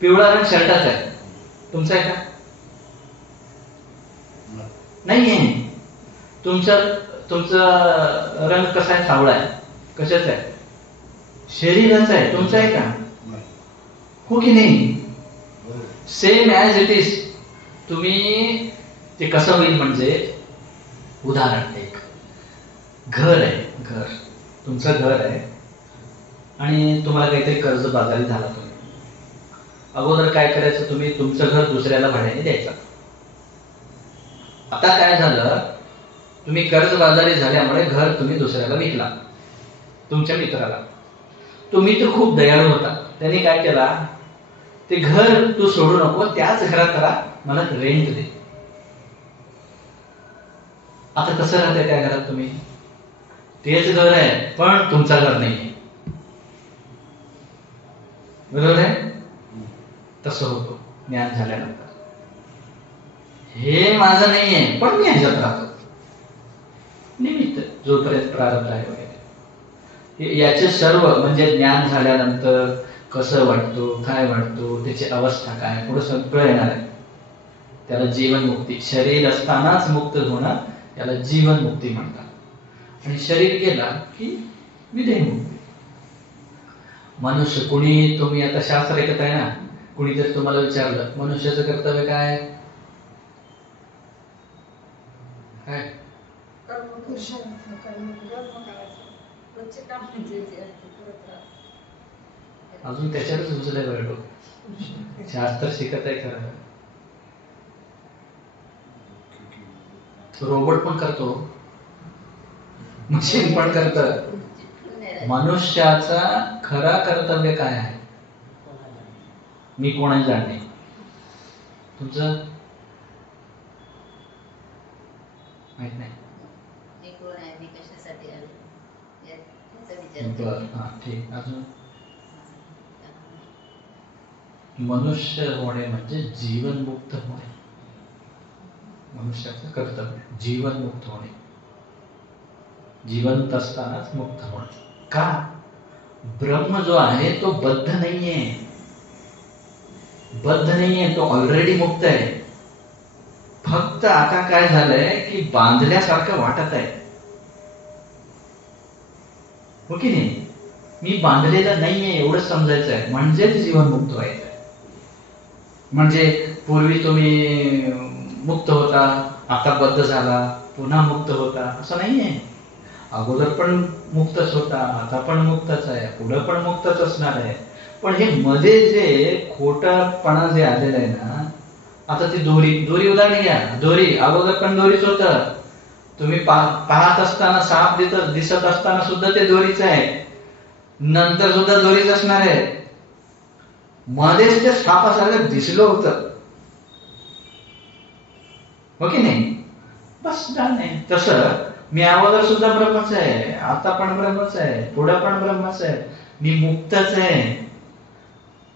पिवळा रंग शर्टाचा आहे, तुमचा आहे का? नाहीये. तुमचा रंग कसा आहे? सावळा आहे. कशाचा आहे? शरीराचा आहे. तुमचा आहे का? हो की नाही? Same as it is. तुम्ही ते कसं होईल म्हणजे, उदाहरण एक घर आहे. घर तुमचं घर आहे आणि तुम्हाला काहीतरी कर्ज बाजारी झाला. तुम्ही अगोदर काय करायचं, तुम्ही तुमचं घर दुसऱ्याला भाड्याने द्यायचं. आता काय झालं, तुम्ही कर्जबाजारी झाल्यामुळे घर तुम्ही दुसऱ्याला विकला, तुमच्या मित्राला. तो मित्र खूप दयाळू होता. त्याने काय केला, ते घर तू सोडू नको, त्याच घरात राहा, मला रेंट दे. आता कसं राहतंय त्या घरात तुम्ही? तेच घर आहे पण तुमचं घर नाहीये. बरोबर आहे? तसं होतो ज्ञान झाल्यानंतर. हे माझं नाहीये पण मी ह्याच्यात राहतो, निमित्त, जोपर्यंत प्रारब्ध आहे वगैरे. याचे सर्व म्हणजे ज्ञान झाल्यानंतर कसं वाटतो, काय वाटतो, त्याची अवस्था काय, पुढे सगळं येणार आहे. त्याला जीवनमुक्ती. शरीर असतानाच मुक्त होणं त्याला जीवनमुक्ती म्हणतात. आणि शरीर गेला की विदेहमुक्ती. मनुष्य कुणी, तुम्ही आता शास्त्र ऐकत आहे ना, कुणी जर तुम्हाला विचारलं मनुष्याचं कर्तव्य काय? काय? कर्म पुरुषार्थ, कर्म करायचं. रोजचे काम म्हणजे जे आहे ते करत राहा. अजून त्याच्यावरच उचलय बरं. शास्त्र शिकत आहे खरं. रोबोट पण करतो, मशीन पण करत. मनुष्याचा खरा कर्तव्य काय आहे? मी कोणाला जाणणे. तुमचं माहित नाही? बरं, हा ठीक. अजून मनुष्य होणे म्हणजे जीवनमुक्त होणे. मनुष्याचं कर्तव्य जीवनमुक्त होणे, जिवंत असतानाच मुक्त होणे. का? ब्रह्म जो आहे तो बद्ध नाहीये, तो ऑलरेडी मुक्त आहे. फक्त आता काय झालंय की बांधल्यासारखं वाटत आहे, हो की नाही? मी बांधलेलं नाहीये एवढंच समजायचं आहे, म्हणजेच जीवनमुक्त व्हायचं आहे. म्हणजे पूर्वी तुम्ही मुक्त होता, आता बद्ध झाला, पुन्हा मुक्त होता, असं नाहीये. अगोदर पण मुक्तच होता, आता पण मुक्तच आहे, पुढे पण मुक्तच असणार आहे. पण हे मध्ये जे खोटपणा जे आलेलं आहे ना, आता ती दोरी उदाहरण घ्या. दोरी अगोदर पण दोरीच होतं. तुम्ही पाहत असताना साप दिसत असताना सुद्धा ते दोरीच आहे, नंतर सुद्धा दोरीच असणार आहे. मध्येच ते सापासारखं दिसलं होतं, हो की नाही? बस नाही. तसं मी अगोदर सुद्धा ब्रह्मच आहे, आता पण ब्रह्मच आहे, पुढे पण ब्रह्मच आहे, मी मुक्तच आहे.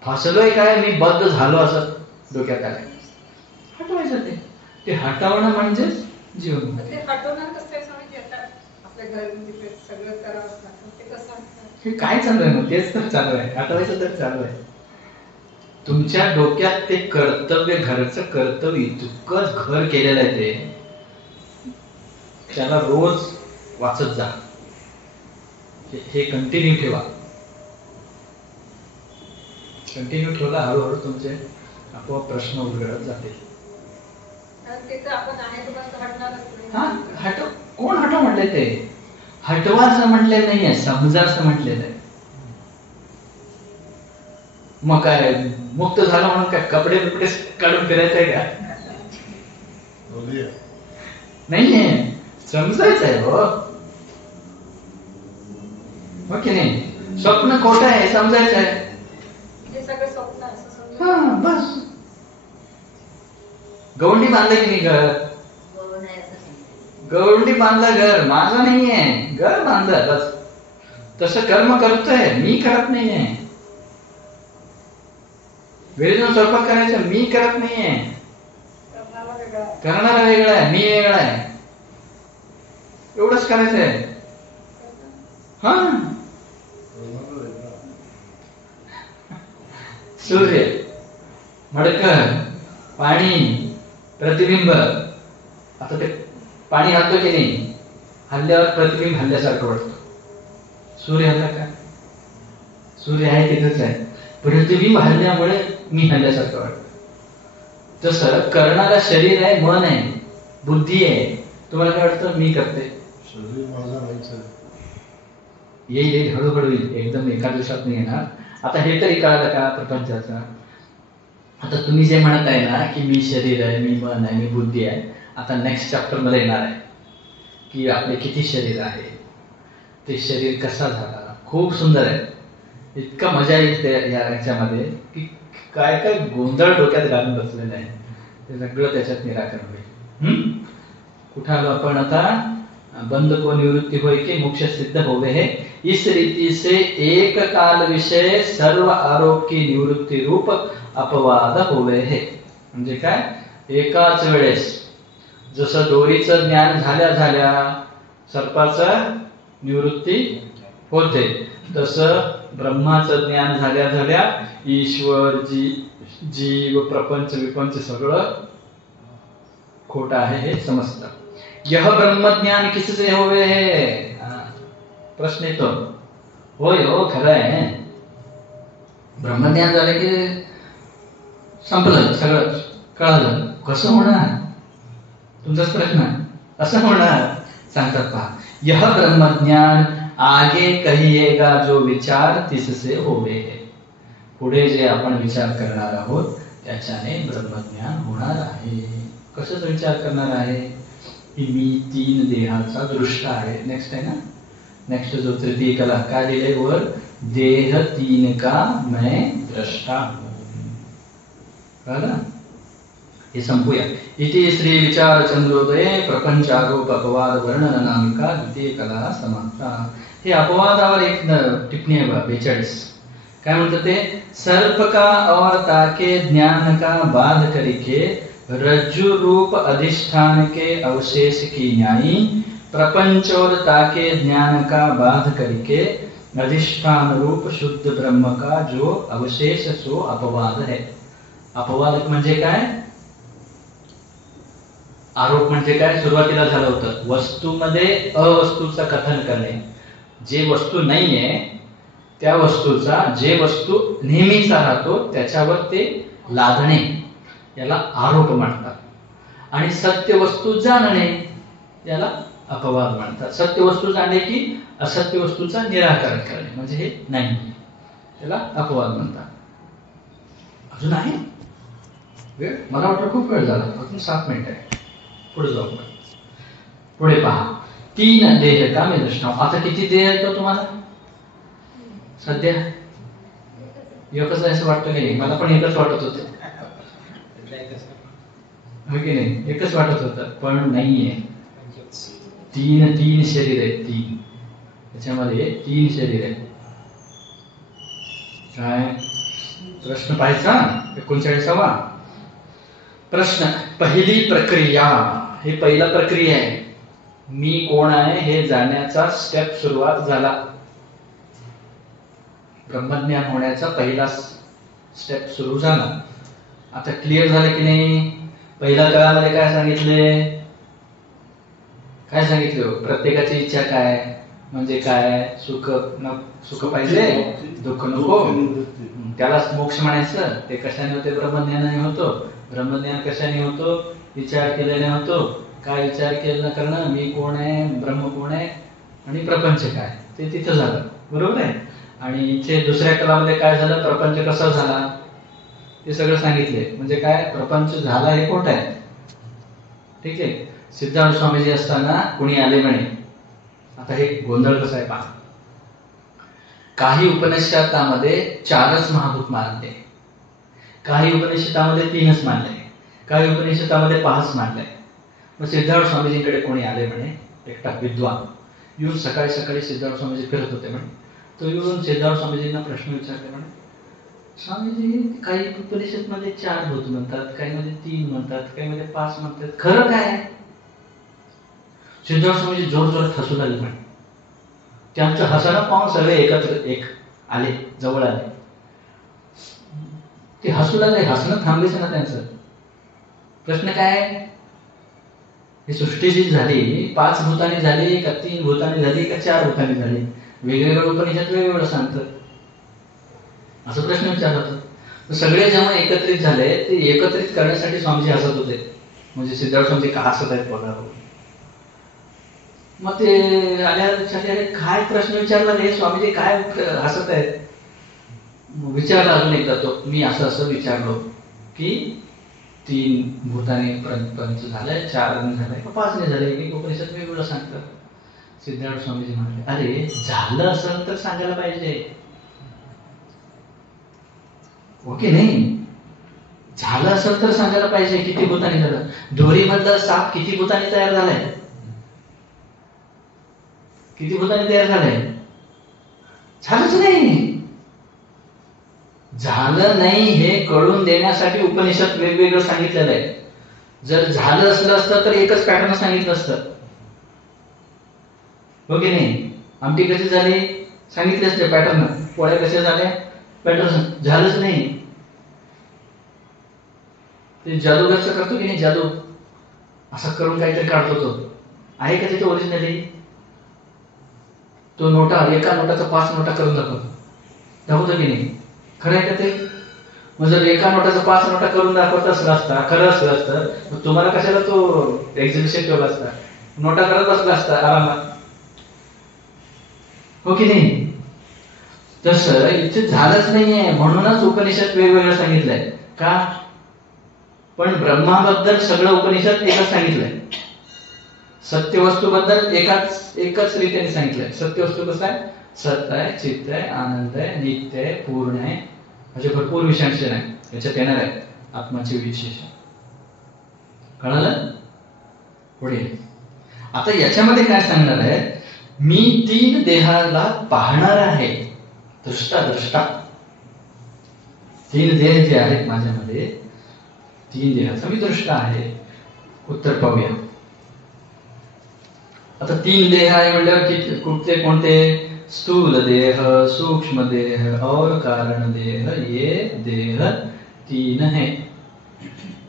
फसलोय काय, मी बद्ध झालो असं डोक्यात आलं. हटवायचं ते हटवणं म्हणजेच जीवन. ते हटवणार कसं काय स्वामीजी? आता आपल्या घर तिथे सगळं करावं लागतं, ते कसं असतं? हे काय चालू आहे मग? तेच तर चालू आहे, हटवायचं तर चालू आहे. तुमच्या डोक्यात ते कर्तव्य, घरचं कर्तव्य इतकंच घर केलेलं आहे, ते त्याला रोज वाचत जा. हे कंटिन्यू ठेवा. कंटिन्यू ठेवला, हळूहळू तुमचे आपोआप प्रश्न उलगडत जातील. ते तर आपण आहे तोपर्यंत हटणारच नाही. हा, हटव. कोण हटव म्हटलंय? ते हटवा असं म्हटलेलं नाहीये, समजा असं म्हटलेलं आहे. मग काय मुक्त झालं म्हणून काय कपडे बिपडे काढून फिरायचंय का? बोलिये. नाहीये, समजायचंय हो की नाही? स्वप्न खोटं आहे समजायचंय. हे सगळं स्वप्न असं समजून हा बस. गवंडी बांधलं की नाही घर? गवंडी बांधलं घर, माझं नाहीये, घर बांधलं बस. तसं कर्म करतोय, मी करत नाहीये. वेळेतून स्वयंपाक करायचं, मी करत नाहीये. करणारा वेगळा आहे. करणारा वेगळा आहे, मी वेगळा आहे. एवढंच करायचंय. हा सूर्य, मडकं, पाणी, प्रतिबिंब. आता ते पाणी हलतो की नाही? हल्ल्यावर प्रतिबिंब हल्ल्यासारखं वाटतं. सूर्य हल्ला का? सूर्य आहे तिथंच आहे. प्रतिबिंब हल्ल्यामुळे मी हल्ल्यासारखं वाटतं. तसं करणारा शरीर आहे, मन आहे, बुद्धी आहे. तुम्हाला काय वाटतं? मी करते. शरीर माझं नाहीच आहे. येईल हळूहळू येईल, एकदम एका दिवसात नाही येणार. आता हे तरी कळालं का प्रपंचाचं? आता तुम्ही जे म्हणत आहे ना की मी शरीर आहे, मी मन आहे, मी बुद्धी आहे. आता नेक्स्ट चॅप्टर मध्ये येणार आहे की आपले किती शरीर आहे, ते शरीर कसा झाला. खूप सुंदर आहे, इतका मजा येईल याच्यामध्ये की काय काय गोंधळ डोक्यात घालून बसलेलं आहे, ते सगळं त्याच्यात निराकरण होईल. कुठं आलो आपण आता? बंद को निवृत्ती होय की मोक्ष सिद्ध होवे है, इस रीति से एक काल विषय सर्व आरोप की निवृत्ती रूप अपवाद होवे है. म्हणजे काय? एकाच वेळेस जसं दोरीचं ज्ञान झाल्या झाल्या सर्पाचं निवृत्ती होते, तसं ब्रह्माचं ज्ञान झाल्या झाल्या ईश्वर, जीव, प्रपंच विपंच सगळं खोटं आहे हे समजतं. यह ब्रह्मज्ञान किससे होवे है? प्रश्न येतो. होय हो, खरं आहे. ब्रह्मज्ञान झालं की संपलं, सगळं कळालं. कसं होणार? तुमचाच प्रश्न. असं होणार सांगतात पहा. यह ब्रह्मज्ञान आगे कहिएगा जो विचार तिससे होवे है. पुढे जे आपण विचार करणार आहोत त्याच्याने ब्रह्मज्ञान होणार आहे. कशाचा विचार करणार आहे? की मी 3 देहाचा दृष्टा आहे. नेक्स्ट आहे ना, नेक्स्ट जो तृतीय कला काय दिले वर? देह 3 का मैं दृष्टा हूं. कळलं? हे संपूया. इति श्री विचार चंद्रोदय प्रपंच आरोप अपवाद वर्णन नामिका द्वितीय कला समाप्ता. हे अपवादावर एक टिप्पणी आहे 42. काय म्हणतात ते? सर्प का और ताके ज्ञान का बाध करके रज्जु रूप अधिष्ठान के अवशेष की न्यायी, प्रपंच और ताके ज्ञान का बाध करके अधिष्ठान रूप शुद्ध ब्रह्म का जो अवशेष सो अपवाद है. अपवाद म्हणजे काय? आरोप म्हणजे काय? सुरुवातीला झालं होतं वस्तूमध्ये अवस्तूचं कथन करणे. जे वस्तू नाहीये त्या वस्तूचा जे वस्तू नेहमीचा राहतो त्याच्यावर ते लादणे याला आरोप म्हणतात. आणि सत्य वस्तू जाणणे याला अपवाद म्हणतात. सत्य वस्तू जाणणे की असत्य वस्तूचा निराकरण करणे म्हणजे हे नाही, त्याला अपवाद म्हणतात. अजून आहे वेळ? मला वाटतं खूप वेळ झाला, अजून 7 मिनिटं आहे. पुढे जाऊ. पुढे पहा. 3 देह का मी दृष्टा. आता किती देह येतो तुम्हाला सध्या? एकच असं वाटतं की नाही? मला पण एकच वाटत होतं, हो की नाही? एकच वाटत होतं, पण नाहीये. 3 शरीर आहेत. 3 त्याच्यामध्ये 3 शरीर आहेत. काय प्रश्न पाहायचा? 39वा प्रश्न. पहिली प्रक्रिया. हे पहिला प्रक्रिया आहे. मी कोण आहे हे जाण्याचा स्टेप सुरुवात झाला. ब्रह्मज्ञान होण्याचा पहिला स्टेप सुरू झाला. आता क्लिअर झालं की नाही? पहिल्या काळामध्ये काय सांगितले? काय सांगितलं? प्रत्येकाची इच्छा काय म्हणजे काय? सुख पाहिजे, दुःख नको. त्यालाच मोक्ष म्हणायचं. ते कशाने होते? ब्रह्मज्ञानाने होतो. ब्रह्मज्ञान कशाने होतो? विचार केलेला होतो. काय विचार केला करणं? मी कोण आहे, ब्रह्म कोण आहे आणि प्रपंच काय, ते तिथं झालं. बरोबर आहे. आणि इथे दुसऱ्या कलामध्ये काय झालं, प्रपंच कसा झाला ते सगळं सांगितले. म्हणजे काय, प्रपंच झाला हे खोट आहे. ठीक आहे. सिद्धार्थ स्वामीजी असताना कुणी आले म्हणे, आता हे गोंधळ कसा आहे पहा. काही उपनिषदामध्ये 4च महाभूत मानले, काही उपनिषदामध्ये 3च मानले, काही उपनिषदामध्ये 5 मानले. मग सिद्धार्थ स्वामीजींकडे कोणी आले म्हणे, एकटा विद्वान येऊन सकाळी सकाळी सिद्धार्थ स्वामीजी फिरत होते म्हणे. तो येऊन सिद्धार्थ स्वामीजींना प्रश्न विचारले म्हणे, स्वामीजी काही उपनिषद मध्ये 4 भूत म्हणतात, काही मध्ये 3 म्हणतात, काही मध्ये 5 म्हणतात, खरं काय? सिद्धार्थ स्वामीजी जोर जोरात हसू लागले म्हणे. त्यांचं हसणं पाहून सगळे एकत्र आले, जवळ आले. ते हसू लागले, हसणं थांबलेच ना त्यांचं. प्रश्न काय, ही सृष्टी जी झाली 5 भूतांनी झाली का 3 भूतांनी झाली का 4 भूतांनी झाली? वेगवेगळ्या उपनिषद वेगवेगळं सांगतात. असं प्रश्न विचारला होता. सगळे जेव्हा एकत्रित झाले, ते एकत्रित करण्यासाठी स्वामीजी हसत होते. म्हणजे सिद्धार्थ स्वामीजी का हसत आहेत बघा. मग ते आल्या काय प्रश्न विचारला रे स्वामीजी, काय हसत आहेत? विचारला अजून एकदा तो, मी असं असं विचारलो की 3 भूताने पंच झालंय, 4 झालंय, 5 नाही झाले, एक उपनिषद वेगवेगळं सांगतात. सिद्धार्थ स्वामीजी म्हणाले, अरे झालं असेल तर सांगायला पाहिजे, ओके नाही? झालं असेल तर सांगायला पाहिजे किती भूताने झालं. दोरीमधला साप किती भूताने तयार झालाय? किती भूताने तयार झालाय? झालंच नाही. झालं नाही हे कळून देण्यासाठी उपनिषद वेगवेगळं सांगितलेलं आहे. जर झालं असलं असतं तर एकच पॅटर्न सांगितलं असतं, हो की नाही? आमटी कशी झाली सांगितले असते पॅटर्न, पोळ्या कशा झाल्या पॅटर्न. झालंच नाही. ते जादूगरचं करतो की नाही, जादू असं करून काहीतरी काढतो, तो आहे का त्याचे ओरिजिनली? तो नोटा, एका नोटाचा 5 नोटा करून दाखवतो की नाही? खरं आहे का ते? मग जर एका नोटाचा 5 नोटा करून दाखवत असला असता, खरं असलं असतं, मग तुम्हाला कशाला तो एक्झिबिशन ठेवला असता? नोटा करत असला असता आरामात, हो की नाही? तसं इथे झालंच नाहीये, म्हणूनच उपनिषद वेगवेगळं सांगितलंय. का? पण ब्रह्माबद्दल सगळं उपनिषद एकच सांगितलंय. सत्यवस्तूबद्दल एकच रीतीने सांगितलंय. सत्यवस्तू कसं आहे? सत्य आहे, चित्त आहे, आनंद आहे, नित्य आहे, पूर्ण आहे, असे भरपूर विशेषण आहे. याच्यात येणार आहे आत्माचे विशेषण. कळालं? पुढे आता याच्यामध्ये काय सांगणार आहे, मी 3 देहाला पाहणार आहे. दृष्टा 3 देह जे आहेत माझ्यामध्ये, 3 देहाचा मी दृष्टा आहे. उत्तर पाहूया. आता 3 देह आहे म्हणल्यावर कुठले कोणते? स्थूल देह, सूक्ष्म देह और कारण देह, ये देह 3 है.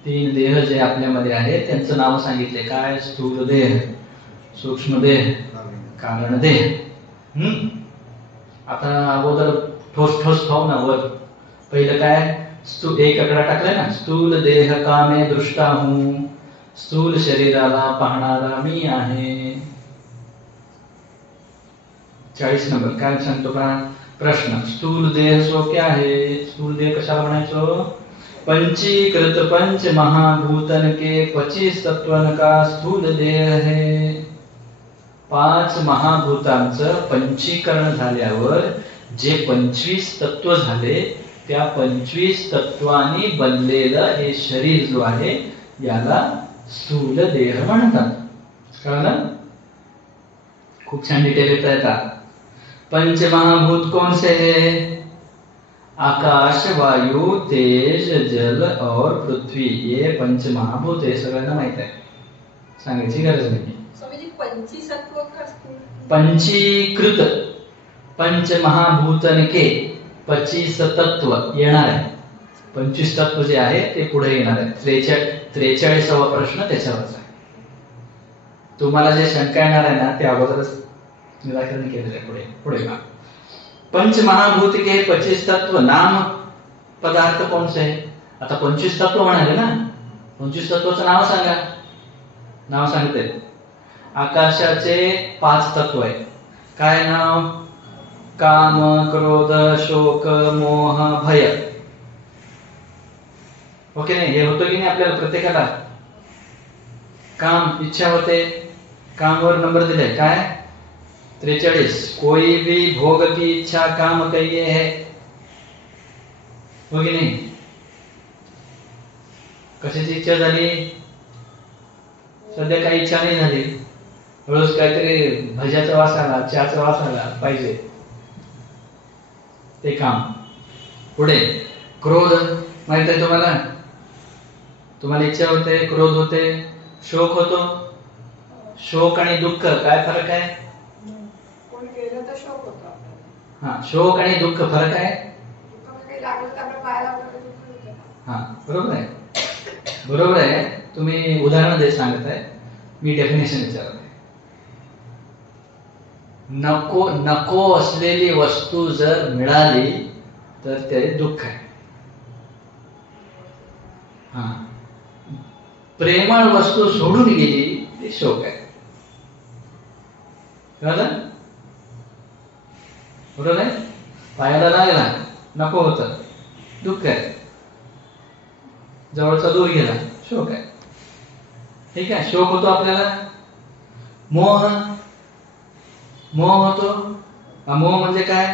3 देह जे आपल्यामध्ये आहेत त्यांचं नाव सांगितले. काय? स्थूल देह, सूक्ष्म देह, कारण देह. आता अगोदर ठोस खाऊ ना. वर पहिलं काय? एक आकडा टाकलाय ना, स्थूल देह का मैं दृष्टा हूं, स्थूल शरीराला पाहणारा मी आहे. 40 नंबर काय सांगतो का प्रश्न? स्थूल देह सो क्या है? स्थूल देह कशाला म्हणायचो? पंचीकृत 5 महाभूतन के 25 तत्वन का स्थूल देह है. 5 महाभूतांचं पंचीकरण झाल्यावर जे 25 तत्व झाले, त्या 25 तत्वांनी बनलेलं हे शरीर जो आहे याला स्थूल देह म्हणतात. कळलं? खूप छान डिटेल येता येतात. 5 महाभूत कौन से है? आकाश, वायू, तेज, जल और पृथ्वी, ये 5 महाभूत है. सगळ्यांना माहित आहे, सांगायची गरज नाही. पंचीसत्व का असते? पंचीकृत 5 महाभूतन के 25 तत्व येणार आहे. 25 तत्व जे आहे ते पुढे येणार आहे. 43वा प्रश्न त्याच्यावरचा आहे. तुम्हाला जे शंका येणार आहे ना ते अगोदरच निराकरण केलेलं आहे. पुढे का 5 महाभूत के 25 तत्व, नाम पदार्थ कौन से है? आता 25 तत्व म्हणाले ना, 25 तत्वाचं नाव सांगा. नाव सांगते. आकाशाचे 5 तत्व आहे. काय नाव? काम, क्रोध, शोक, मोह, भय. ओके नाही, हे होतं की नाही आपल्याला प्रत्येकाला? काम, इच्छा होते. कामवर नंबर दिले काय? 43. कोई भी भोग की इच्छा काम कहिए है. हो की नाही? कशाची इच्छा झाली? सध्या काही इच्छा नाही झाली. रोज काहीतरी भज्याचा वास आला, चहाचा वास आला पाहिजे, ते काम. पुढे क्रोध, माहित आहे तुम्हाला? तुम्हाला इच्छा होते, क्रोध होते, शोक होतो. शोक आणि दुःख काय फरक आहे? कोण गेलं तर शोक होतो आपल्याला. हा, शोक आणि दुःख फरक आहे. दुःख काही लागलं तर आपल्या पायाला वगैरे दुःख होतं ना. हा, बरोबर आहे, बरोबर आहे. तुम्ही उदाहरण दे सांगत आहे, मी डेफिनेशन विचारत आहे. नको नको असलेली वस्तू जर मिळाली तर ते दुःख आहे. हा, प्रेमळ वस्तू सोडून गेली ते शोक आहे. कळलं? बरोबर आहे. पायाला लागला, नको होतं, दुःख आहे. जवळचा दूर गेला, शोक आहे. ठीक आहे, शोक होतो आपल्याला. मोह, मोह होतो. मोह म्हणजे काय?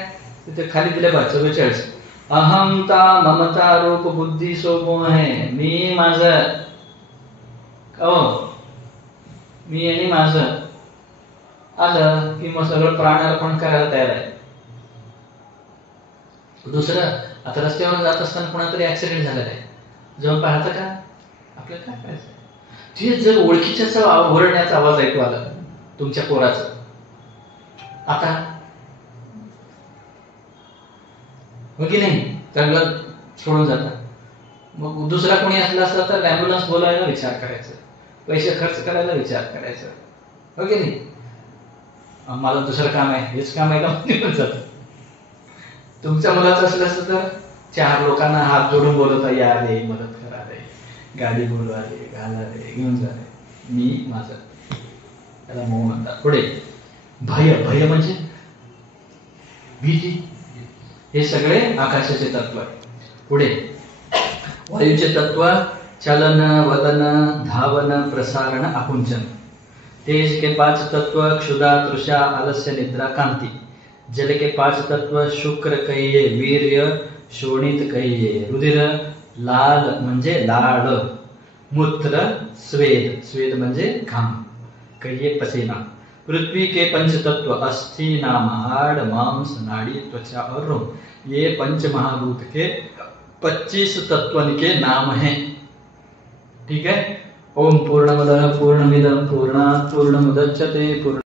तिथे खाली दिले बघा 44. अहमता ममता रूप बुद्धी सो मोह है. मी माझं, मी आणि माझं आलं की मग सगळं प्राण अर्पण करायला तयार आहे. दुसरं, आता रस्त्यावर जात असताना कोणातरी ऍक्सिडेंट झालेला आहे, जाऊन पाहतं का? आपल्याला काय करायचं? ते जर ओळखीच्याच ओरडण्याचा आवाज ऐकू आला तुमच्या पोराचं, आता हो की नाही? चांगलं सोडून जातात. मग दुसरा कोणी असला असता तर ॲम्ब्युलन्स बोलायला विचार करायचा, पैसे खर्च करायला विचार करायचा. हो की नाही? मला दुसरं काम आहे, हेच काम आहे का म्हणून जात. तुमच्या मुलाचं असलं असतं तर 4 लोकांना हात जोडून बोलवता, या रे, मदत करा रे, गाडी बोलवा रे, घाला रे, घेऊन जा रे. मी माझं, त्याला मोह म्हणतात. पुढे भय, भय म्हणजे भीती. हे सगळे आकाशाचे तत्व आहे. पुढे वायूचे तत्व चलन, वदन, धावन, प्रसारण, आकुंचन. तेज के 5 तत्व क्षुधा, तृषा, आलस्य, निद्रा, कांती. जल के 5 तत्व शुक्र कहिए, वीर्य, शोणित कहिए, रुधिर, लाल म्हणजे लाळ, मूत्र, स्वेद, स्वेद म्हणजे घाम कहिए, पसीना. पृथ्वी के 5 तत्व अस्थि, नाम, हाड़, मांस, नाड़ी, त्वचा और रोम. ये 5 महाभूत के 25 तत्व के नाम हैं. ठीक है. ओम पूर्णमदः पूर्णमिदं पूर्णात् पूर्णमुदच्यते पूर्ण